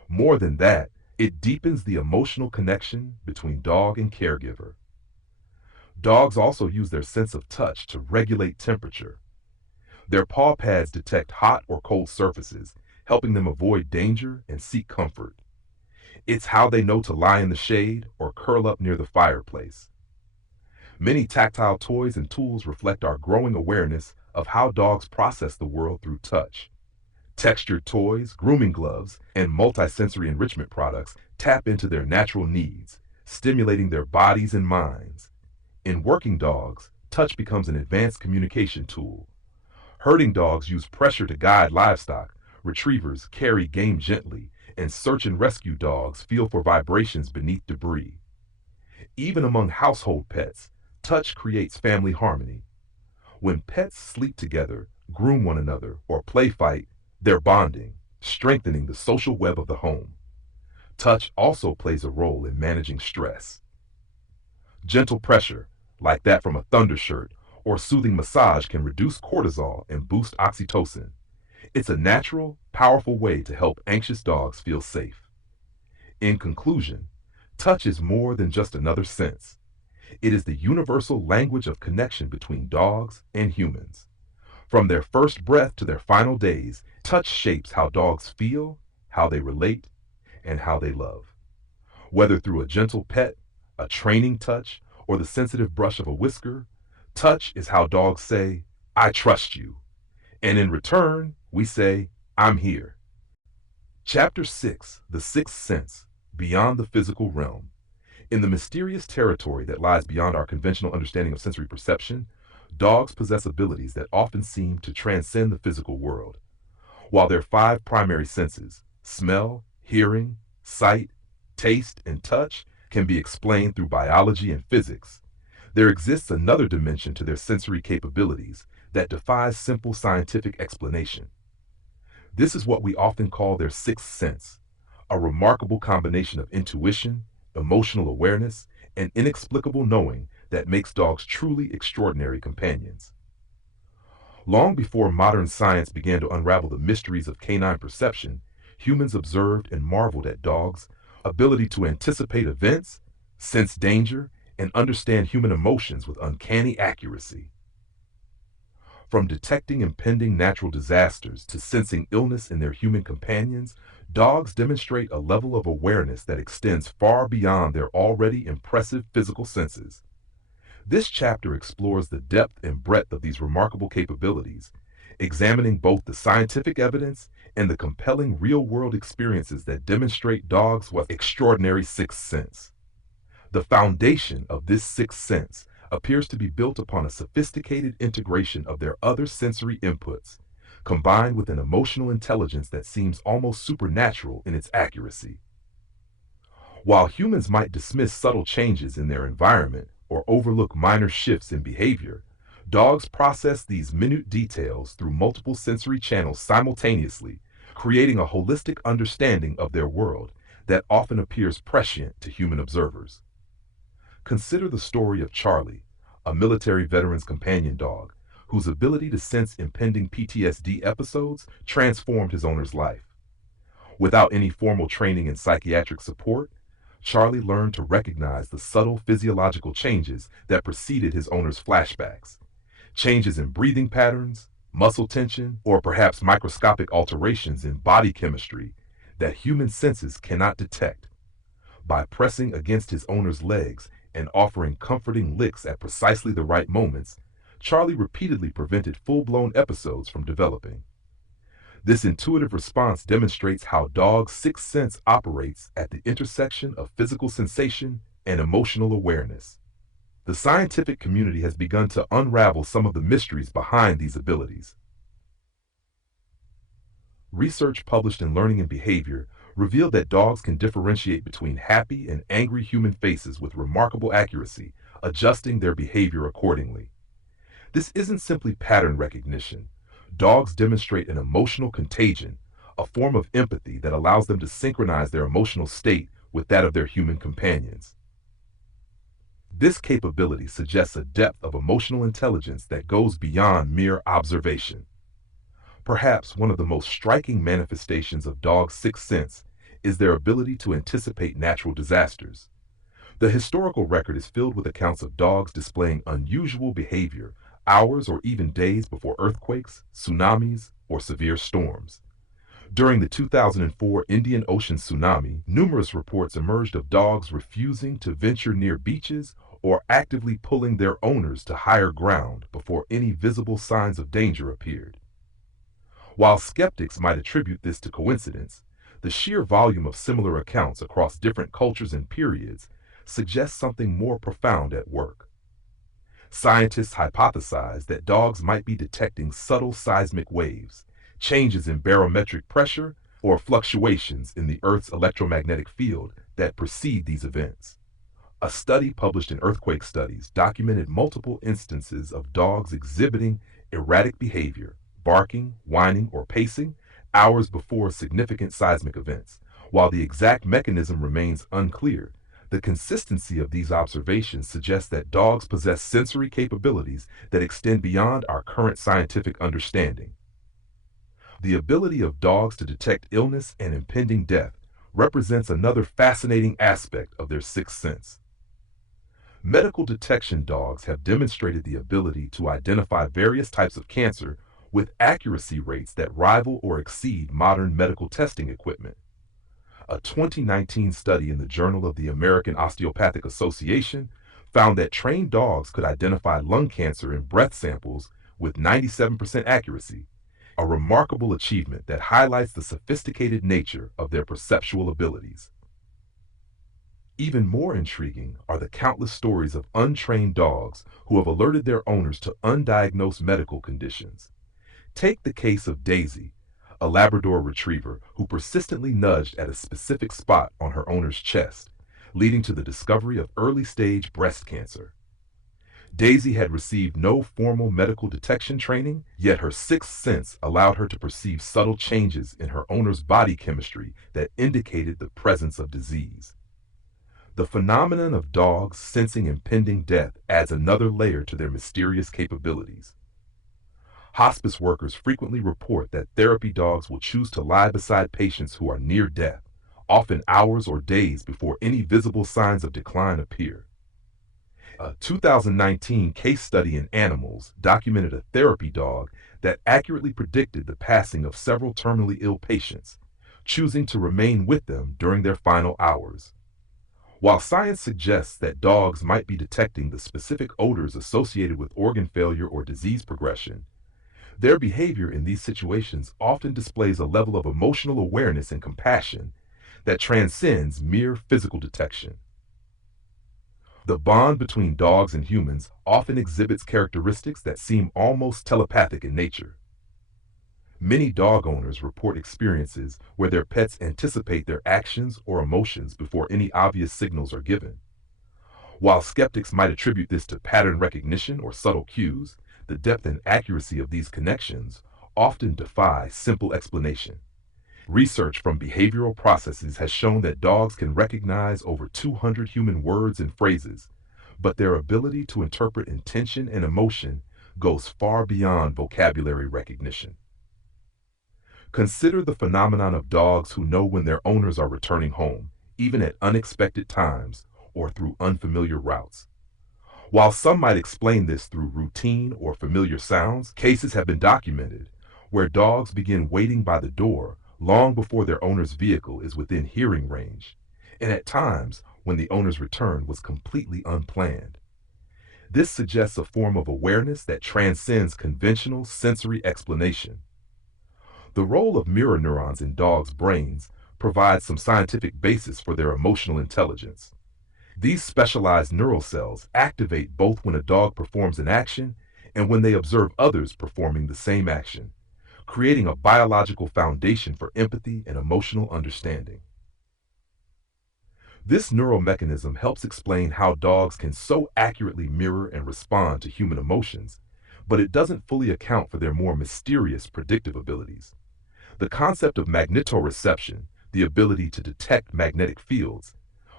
More than that, it deepens the emotional connection between dog and caregiver. Dogs also use their sense of touch to regulate temperature. Their paw pads detect hot or cold surfaces, helping them avoid danger and seek comfort. It's how they know to lie in the shade or curl up near the fireplace. Many tactile toys and tools reflect our growing awareness of how dogs process the world through touch. Textured toys, grooming gloves, and multisensory enrichment products tap into their natural needs, stimulating their bodies and minds. In working dogs, touch becomes an advanced communication tool. Herding dogs use pressure to guide livestock, retrievers carry game gently, and search and rescue dogs feel for vibrations beneath debris. Even among household pets, touch creates family harmony. When pets sleep together, groom one another, or play fight, they're bonding, strengthening the social web of the home. Touch also plays a role in managing stress. Gentle pressure, like that from a thundershirt, or soothing massage can reduce cortisol and boost oxytocin. It's a natural, powerful way to help anxious dogs feel safe. In conclusion, touch is more than just another sense. It is the universal language of connection between dogs and humans. From their first breath to their final days, touch shapes how dogs feel, how they relate, and how they love. Whether through a gentle pet, a training touch, or the sensitive brush of a whisker, touch is how dogs say, "I trust you." And in return, we say, "I'm here." Chapter 6, The Sixth Sense, Beyond the Physical Realm. In the mysterious territory that lies beyond our conventional understanding of sensory perception, dogs possess abilities that often seem to transcend the physical world. While their five primary senses, smell, hearing, sight, taste, and touch can be explained through biology and physics, there exists another dimension to their sensory capabilities that defies simple scientific explanation. This is what we often call their sixth sense, a remarkable combination of intuition, emotional awareness, and inexplicable knowing that makes dogs truly extraordinary companions. Long before modern science began to unravel the mysteries of canine perception, humans observed and marveled at dogs' ability to anticipate events, sense danger, and understand human emotions with uncanny accuracy. From detecting impending natural disasters to sensing illness in their human companions, dogs demonstrate a level of awareness that extends far beyond their already impressive physical senses. This chapter explores the depth and breadth of these remarkable capabilities, examining both the scientific evidence and the compelling real-world experiences that demonstrate dogs with extraordinary sixth sense. The foundation of this sixth sense appears to be built upon a sophisticated integration of their other sensory inputs, combined with an emotional intelligence that seems almost supernatural in its accuracy. While humans might dismiss subtle changes in their environment or overlook minor shifts in behavior, dogs process these minute details through multiple sensory channels simultaneously, creating a holistic understanding of their world that often appears prescient to human observers. Consider the story of Charlie, a military veteran's companion dog, whose ability to sense impending PTSD episodes transformed his owner's life. Without any formal training in psychiatric support, Charlie learned to recognize the subtle physiological changes that preceded his owner's flashbacks. Changes in breathing patterns, muscle tension, or perhaps microscopic alterations in body chemistry that human senses cannot detect. By pressing against his owner's legs and offering comforting licks at precisely the right moments, Charlie repeatedly prevented full-blown episodes from developing. This intuitive response demonstrates how dogs' sixth sense operates at the intersection of physical sensation and emotional awareness. The scientific community has begun to unravel some of the mysteries behind these abilities. Research published in Learning and Behavior revealed that dogs can differentiate between happy and angry human faces with remarkable accuracy, adjusting their behavior accordingly. This isn't simply pattern recognition. Dogs demonstrate an emotional contagion, a form of empathy that allows them to synchronize their emotional state with that of their human companions. This capability suggests a depth of emotional intelligence that goes beyond mere observation. Perhaps one of the most striking manifestations of dogs' sixth sense is their ability to anticipate natural disasters. The historical record is filled with accounts of dogs displaying unusual behavior hours or even days before earthquakes, tsunamis, or severe storms. During the 2004 Indian Ocean tsunami, numerous reports emerged of dogs refusing to venture near beaches or actively pulling their owners to higher ground before any visible signs of danger appeared. While skeptics might attribute this to coincidence, the sheer volume of similar accounts across different cultures and periods suggests something more profound at work. Scientists hypothesize that dogs might be detecting subtle seismic waves, changes in barometric pressure, or fluctuations in the Earth's electromagnetic field that precede these events. A study published in Earthquake Studies documented multiple instances of dogs exhibiting erratic behavior, barking, whining, or pacing hours before significant seismic events. While the exact mechanism remains unclear, the consistency of these observations suggests that dogs possess sensory capabilities that extend beyond our current scientific understanding. The ability of dogs to detect illness and impending death represents another fascinating aspect of their sixth sense. Medical detection dogs have demonstrated the ability to identify various types of cancer with accuracy rates that rival or exceed modern medical testing equipment. A 2019 study in the Journal of the American Osteopathic Association found that trained dogs could identify lung cancer in breath samples with 97% accuracy, a remarkable achievement that highlights the sophisticated nature of their perceptual abilities. Even more intriguing are the countless stories of untrained dogs who have alerted their owners to undiagnosed medical conditions. Take the case of Daisy, a Labrador retriever who persistently nudged at a specific spot on her owner's chest, leading to the discovery of early-stage breast cancer. Daisy had received no formal medical detection training, yet her sixth sense allowed her to perceive subtle changes in her owner's body chemistry that indicated the presence of disease. The phenomenon of dogs sensing impending death adds another layer to their mysterious capabilities. Hospice workers frequently report that therapy dogs will choose to lie beside patients who are near death, often hours or days before any visible signs of decline appear. A 2019 case study in Animals documented a therapy dog that accurately predicted the passing of several terminally ill patients, choosing to remain with them during their final hours. While science suggests that dogs might be detecting the specific odors associated with organ failure or disease progression, their behavior in these situations often displays a level of emotional awareness and compassion that transcends mere physical detection. The bond between dogs and humans often exhibits characteristics that seem almost telepathic in nature. Many dog owners report experiences where their pets anticipate their actions or emotions before any obvious signals are given. While skeptics might attribute this to pattern recognition or subtle cues, the depth and accuracy of these connections often defy simple explanation. Research from behavioral processes has shown that dogs can recognize over 200 human words and phrases, but their ability to interpret intention and emotion goes far beyond vocabulary recognition. Consider the phenomenon of dogs who know when their owners are returning home, even at unexpected times or through unfamiliar routes. While some might explain this through routine or familiar sounds, cases have been documented where dogs begin waiting by the door long before their owner's vehicle is within hearing range, and at times when the owner's return was completely unplanned. This suggests a form of awareness that transcends conventional sensory explanation. The role of mirror neurons in dogs' brains provides some scientific basis for their emotional intelligence. These specialized neural cells activate both when a dog performs an action and when they observe others performing the same action, creating a biological foundation for empathy and emotional understanding. This neural mechanism helps explain how dogs can so accurately mirror and respond to human emotions, but it doesn't fully account for their more mysterious predictive abilities. The concept of magnetoreception, the ability to detect magnetic fields,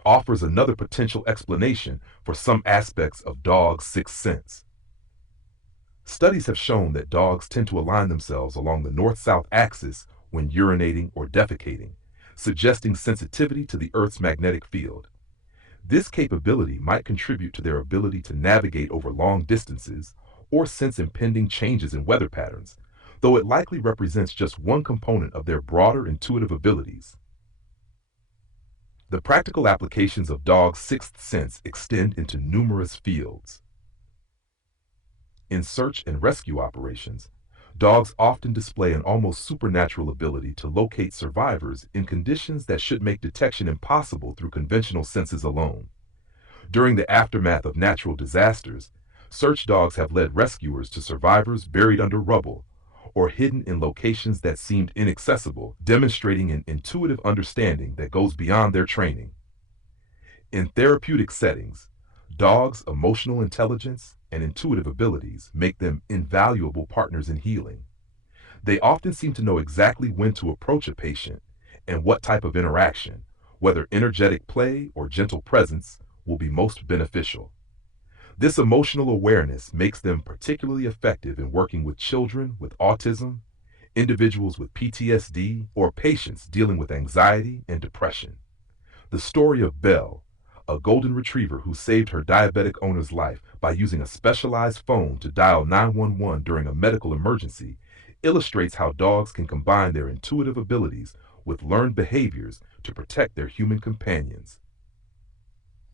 offers another potential explanation for some aspects of dogs' sixth sense. Studies have shown that dogs tend to align themselves along the north-south axis when urinating or defecating, suggesting sensitivity to the Earth's magnetic field. This capability might contribute to their ability to navigate over long distances or sense impending changes in weather patterns, though it likely represents just one component of their broader intuitive abilities. The practical applications of dogs' sixth sense extend into numerous fields. In search and rescue operations, dogs often display an almost supernatural ability to locate survivors in conditions that should make detection impossible through conventional senses alone. During the aftermath of natural disasters, search dogs have led rescuers to survivors buried under rubble or hidden in locations that seemed inaccessible, demonstrating an intuitive understanding that goes beyond their training. In therapeutic settings, dogs' emotional intelligence and intuitive abilities make them invaluable partners in healing. They often seem to know exactly when to approach a patient and what type of interaction, whether energetic play or gentle presence, will be most beneficial. This emotional awareness makes them particularly effective in working with children with autism, individuals with PTSD, or patients dealing with anxiety and depression. The story of Belle, a golden retriever who saved her diabetic owner's life by using a specialized phone to dial 911 during a medical emergency, illustrates how dogs can combine their intuitive abilities with learned behaviors to protect their human companions.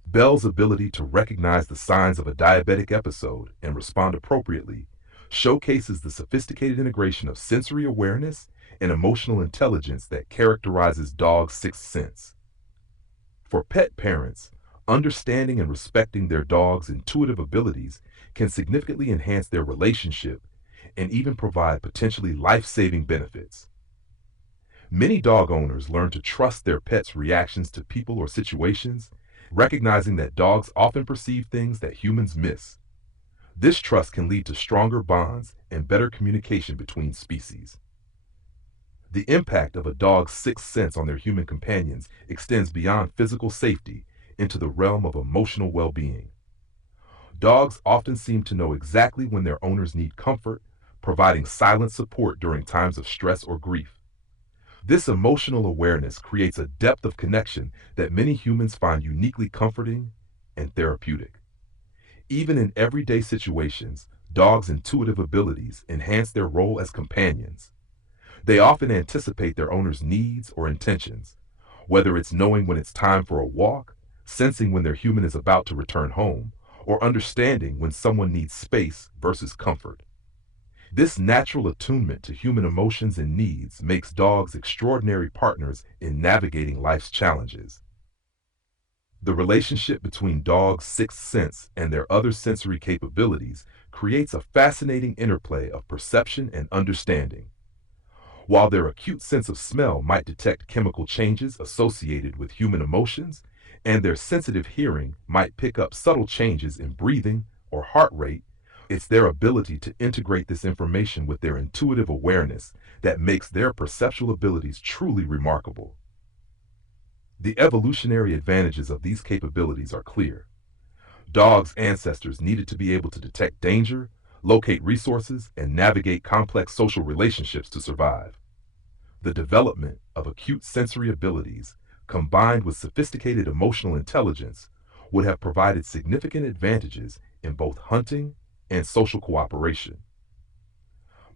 Belle's ability to recognize the signs of a diabetic episode and respond appropriately showcases the sophisticated integration of sensory awareness and emotional intelligence that characterizes dogs' sixth sense. For pet parents, understanding and respecting their dog's intuitive abilities can significantly enhance their relationship and even provide potentially life-saving benefits. Many dog owners learn to trust their pets' reactions to people or situations, recognizing that dogs often perceive things that humans miss. This trust can lead to stronger bonds and better communication between species. The impact of a dog's sixth sense on their human companions extends beyond physical safety into the realm of emotional well-being. Dogs often seem to know exactly when their owners need comfort, providing silent support during times of stress or grief. This emotional awareness creates a depth of connection that many humans find uniquely comforting and therapeutic. Even in everyday situations, dogs' intuitive abilities enhance their role as companions. They often anticipate their owner's needs or intentions, whether it's knowing when it's time for a walk, sensing when their human is about to return home, or understanding when someone needs space versus comfort. This natural attunement to human emotions and needs makes dogs extraordinary partners in navigating life's challenges. The relationship between dogs' sixth sense and their other sensory capabilities creates a fascinating interplay of perception and understanding. While their acute sense of smell might detect chemical changes associated with human emotions, and their sensitive hearing might pick up subtle changes in breathing or heart rate, it's their ability to integrate this information with their intuitive awareness that makes their perceptual abilities truly remarkable. The evolutionary advantages of these capabilities are clear. Dogs' ancestors needed to be able to detect danger, locate resources, and navigate complex social relationships to survive. The development of acute sensory abilities, combined with sophisticated emotional intelligence, would have provided significant advantages in both hunting and social cooperation.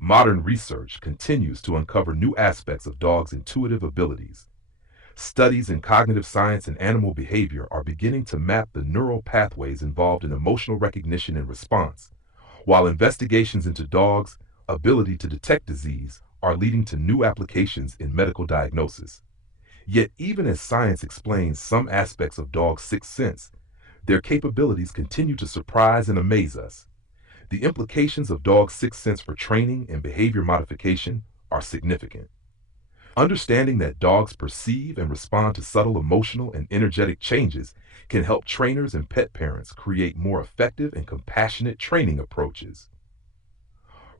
Modern research continues to uncover new aspects of dogs' intuitive abilities. Studies in cognitive science and animal behavior are beginning to map the neural pathways involved in emotional recognition and response, while investigations into dogs' ability to detect disease are leading to new applications in medical diagnosis. Yet even as science explains some aspects of dogs' sixth sense, their capabilities continue to surprise and amaze us. The implications of dogs' sixth sense for training and behavior modification are significant. Understanding that dogs perceive and respond to subtle emotional and energetic changes can help trainers and pet parents create more effective and compassionate training approaches.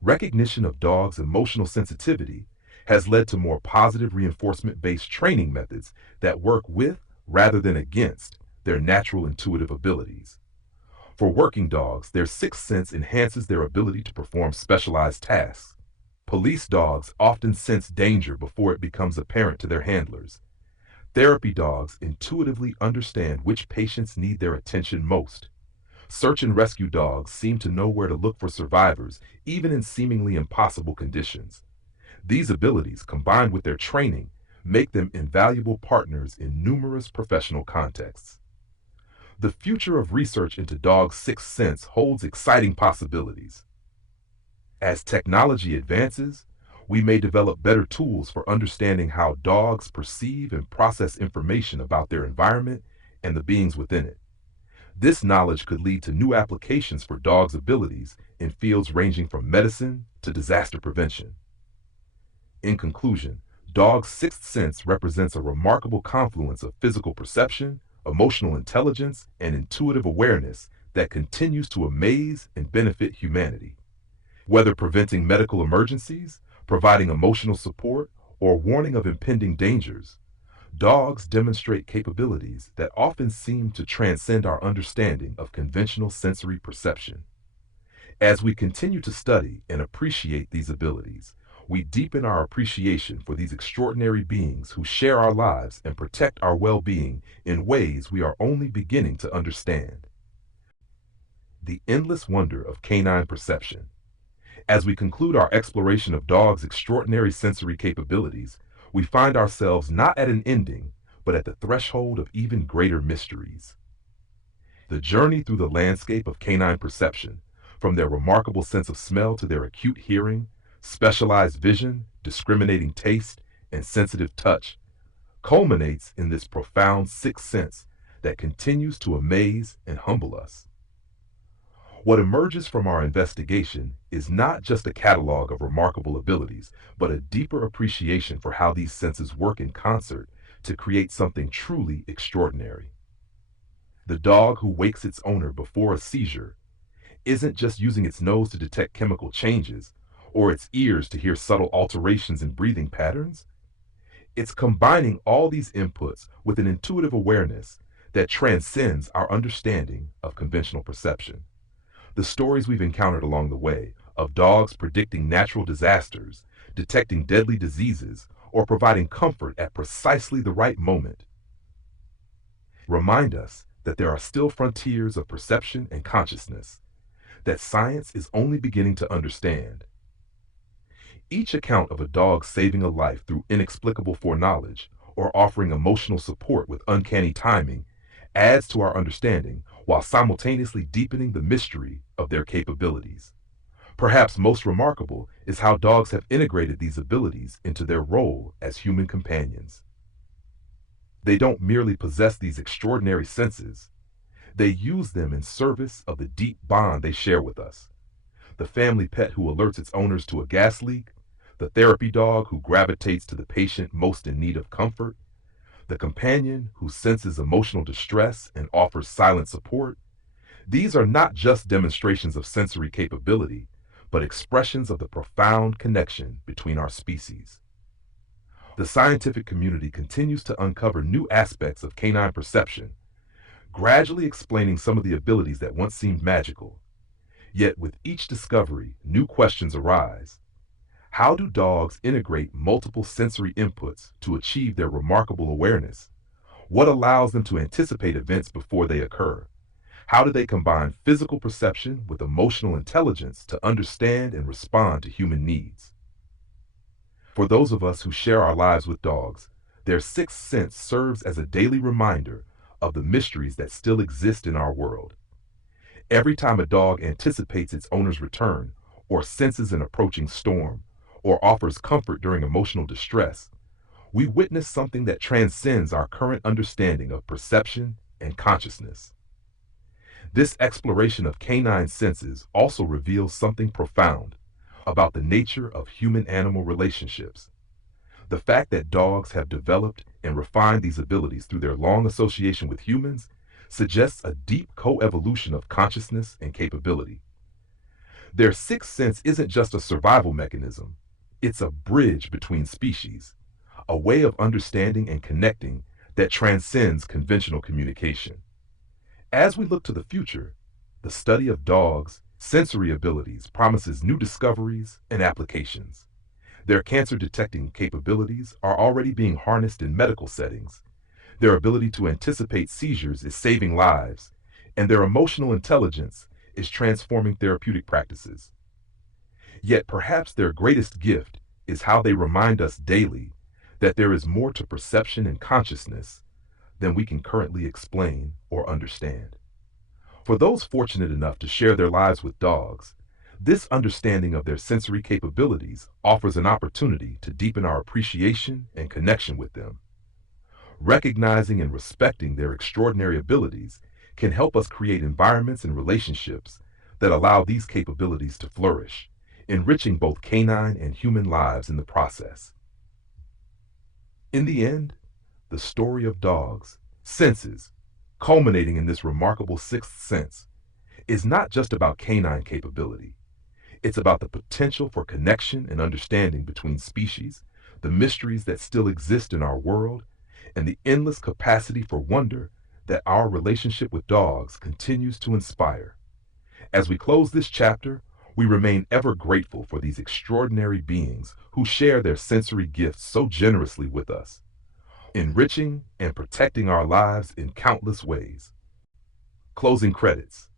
Recognition of dogs' emotional sensitivity has led to more positive reinforcement-based training methods that work with, rather than against, their natural intuitive abilities. For working dogs, their sixth sense enhances their ability to perform specialized tasks. Police dogs often sense danger before it becomes apparent to their handlers. Therapy dogs intuitively understand which patients need their attention most. Search and rescue dogs seem to know where to look for survivors, even in seemingly impossible conditions. These abilities, combined with their training, make them invaluable partners in numerous professional contexts. The future of research into dogs' sixth sense holds exciting possibilities. As technology advances, we may develop better tools for understanding how dogs perceive and process information about their environment and the beings within it. This knowledge could lead to new applications for dogs' abilities in fields ranging from medicine to disaster prevention. In conclusion, dogs' sixth sense represents a remarkable confluence of physical perception, emotional intelligence, and intuitive awareness that continues to amaze and benefit humanity. Whether preventing medical emergencies, providing emotional support, or warning of impending dangers, dogs demonstrate capabilities that often seem to transcend our understanding of conventional sensory perception. As we continue to study and appreciate these abilities, we deepen our appreciation for these extraordinary beings who share our lives and protect our well-being in ways we are only beginning to understand. The endless wonder of canine perception. As we conclude our exploration of dogs' extraordinary sensory capabilities, we find ourselves not at an ending, but at the threshold of even greater mysteries. The journey through the landscape of canine perception, from their remarkable sense of smell to their acute hearing, specialized vision, discriminating taste, and sensitive touch, culminates in this profound sixth sense that continues to amaze and humble us. What emerges from our investigation is not just a catalog of remarkable abilities, but a deeper appreciation for how these senses work in concert to create something truly extraordinary. The dog who wakes its owner before a seizure isn't just using its nose to detect chemical changes or its ears to hear subtle alterations in breathing patterns. It's combining all these inputs with an intuitive awareness that transcends our understanding of conventional perception. The stories we've encountered along the way of dogs predicting natural disasters, detecting deadly diseases, or providing comfort at precisely the right moment remind us that there are still frontiers of perception and consciousness that science is only beginning to understand. Each account of a dog saving a life through inexplicable foreknowledge or offering emotional support with uncanny timing adds to our understanding while simultaneously deepening the mystery of their capabilities. Perhaps most remarkable is how dogs have integrated these abilities into their role as human companions. They don't merely possess these extraordinary senses, they use them in service of the deep bond they share with us. The family pet who alerts its owners to a gas leak, the therapy dog who gravitates to the patient most in need of comfort, the companion who senses emotional distress and offers silent support. These are not just demonstrations of sensory capability, but expressions of the profound connection between our species. The scientific community continues to uncover new aspects of canine perception, gradually explaining some of the abilities that once seemed magical. Yet with each discovery, new questions arise. How do dogs integrate multiple sensory inputs to achieve their remarkable awareness? What allows them to anticipate events before they occur? How do they combine physical perception with emotional intelligence to understand and respond to human needs? For those of us who share our lives with dogs, their sixth sense serves as a daily reminder of the mysteries that still exist in our world. Every time a dog anticipates its owner's return, or senses an approaching storm, or offers comfort during emotional distress, we witness something that transcends our current understanding of perception and consciousness. This exploration of canine senses also reveals something profound about the nature of human-animal relationships. The fact that dogs have developed and refined these abilities through their long association with humans suggests a deep coevolution of consciousness and capability. Their sixth sense isn't just a survival mechanism, it's a bridge between species, a way of understanding and connecting that transcends conventional communication. As we look to the future, the study of dogs' sensory abilities promises new discoveries and applications. Their cancer-detecting capabilities are already being harnessed in medical settings. Their ability to anticipate seizures is saving lives, and their emotional intelligence is transforming therapeutic practices. Yet perhaps their greatest gift is how they remind us daily that there is more to perception and consciousness than we can currently explain or understand. For those fortunate enough to share their lives with dogs, this understanding of their sensory capabilities offers an opportunity to deepen our appreciation and connection with them. Recognizing and respecting their extraordinary abilities can help us create environments and relationships that allow these capabilities to flourish, enriching both canine and human lives in the process. In the end, the story of dogs, senses, culminating in this remarkable sixth sense, is not just about canine capability. It's about the potential for connection and understanding between species, the mysteries that still exist in our world, and the endless capacity for wonder that our relationship with dogs continues to inspire. As we close this chapter, we remain ever grateful for these extraordinary beings who share their sensory gifts so generously with us, enriching and protecting our lives in countless ways. Closing credits.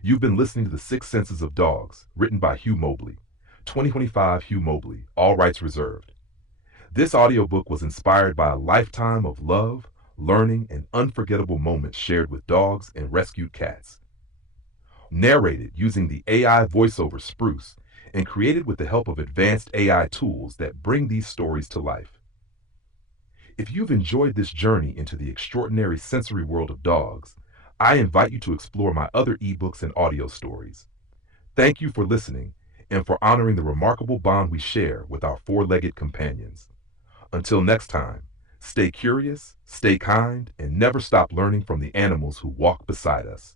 You've been listening to The Six Senses of Dogs, written by Hugh Mobley. 2025 Hugh Mobley, all rights reserved. This audiobook was inspired by a lifetime of love, learning, and unforgettable moments shared with dogs and rescued cats. Narrated using the AI voiceover Spruce and created with the help of advanced AI tools that bring these stories to life. If you've enjoyed this journey into the extraordinary sensory world of dogs, I invite you to explore my other ebooks and audio stories. Thank you for listening and for honoring the remarkable bond we share with our four-legged companions. Until next time, stay curious, stay kind, and never stop learning from the animals who walk beside us.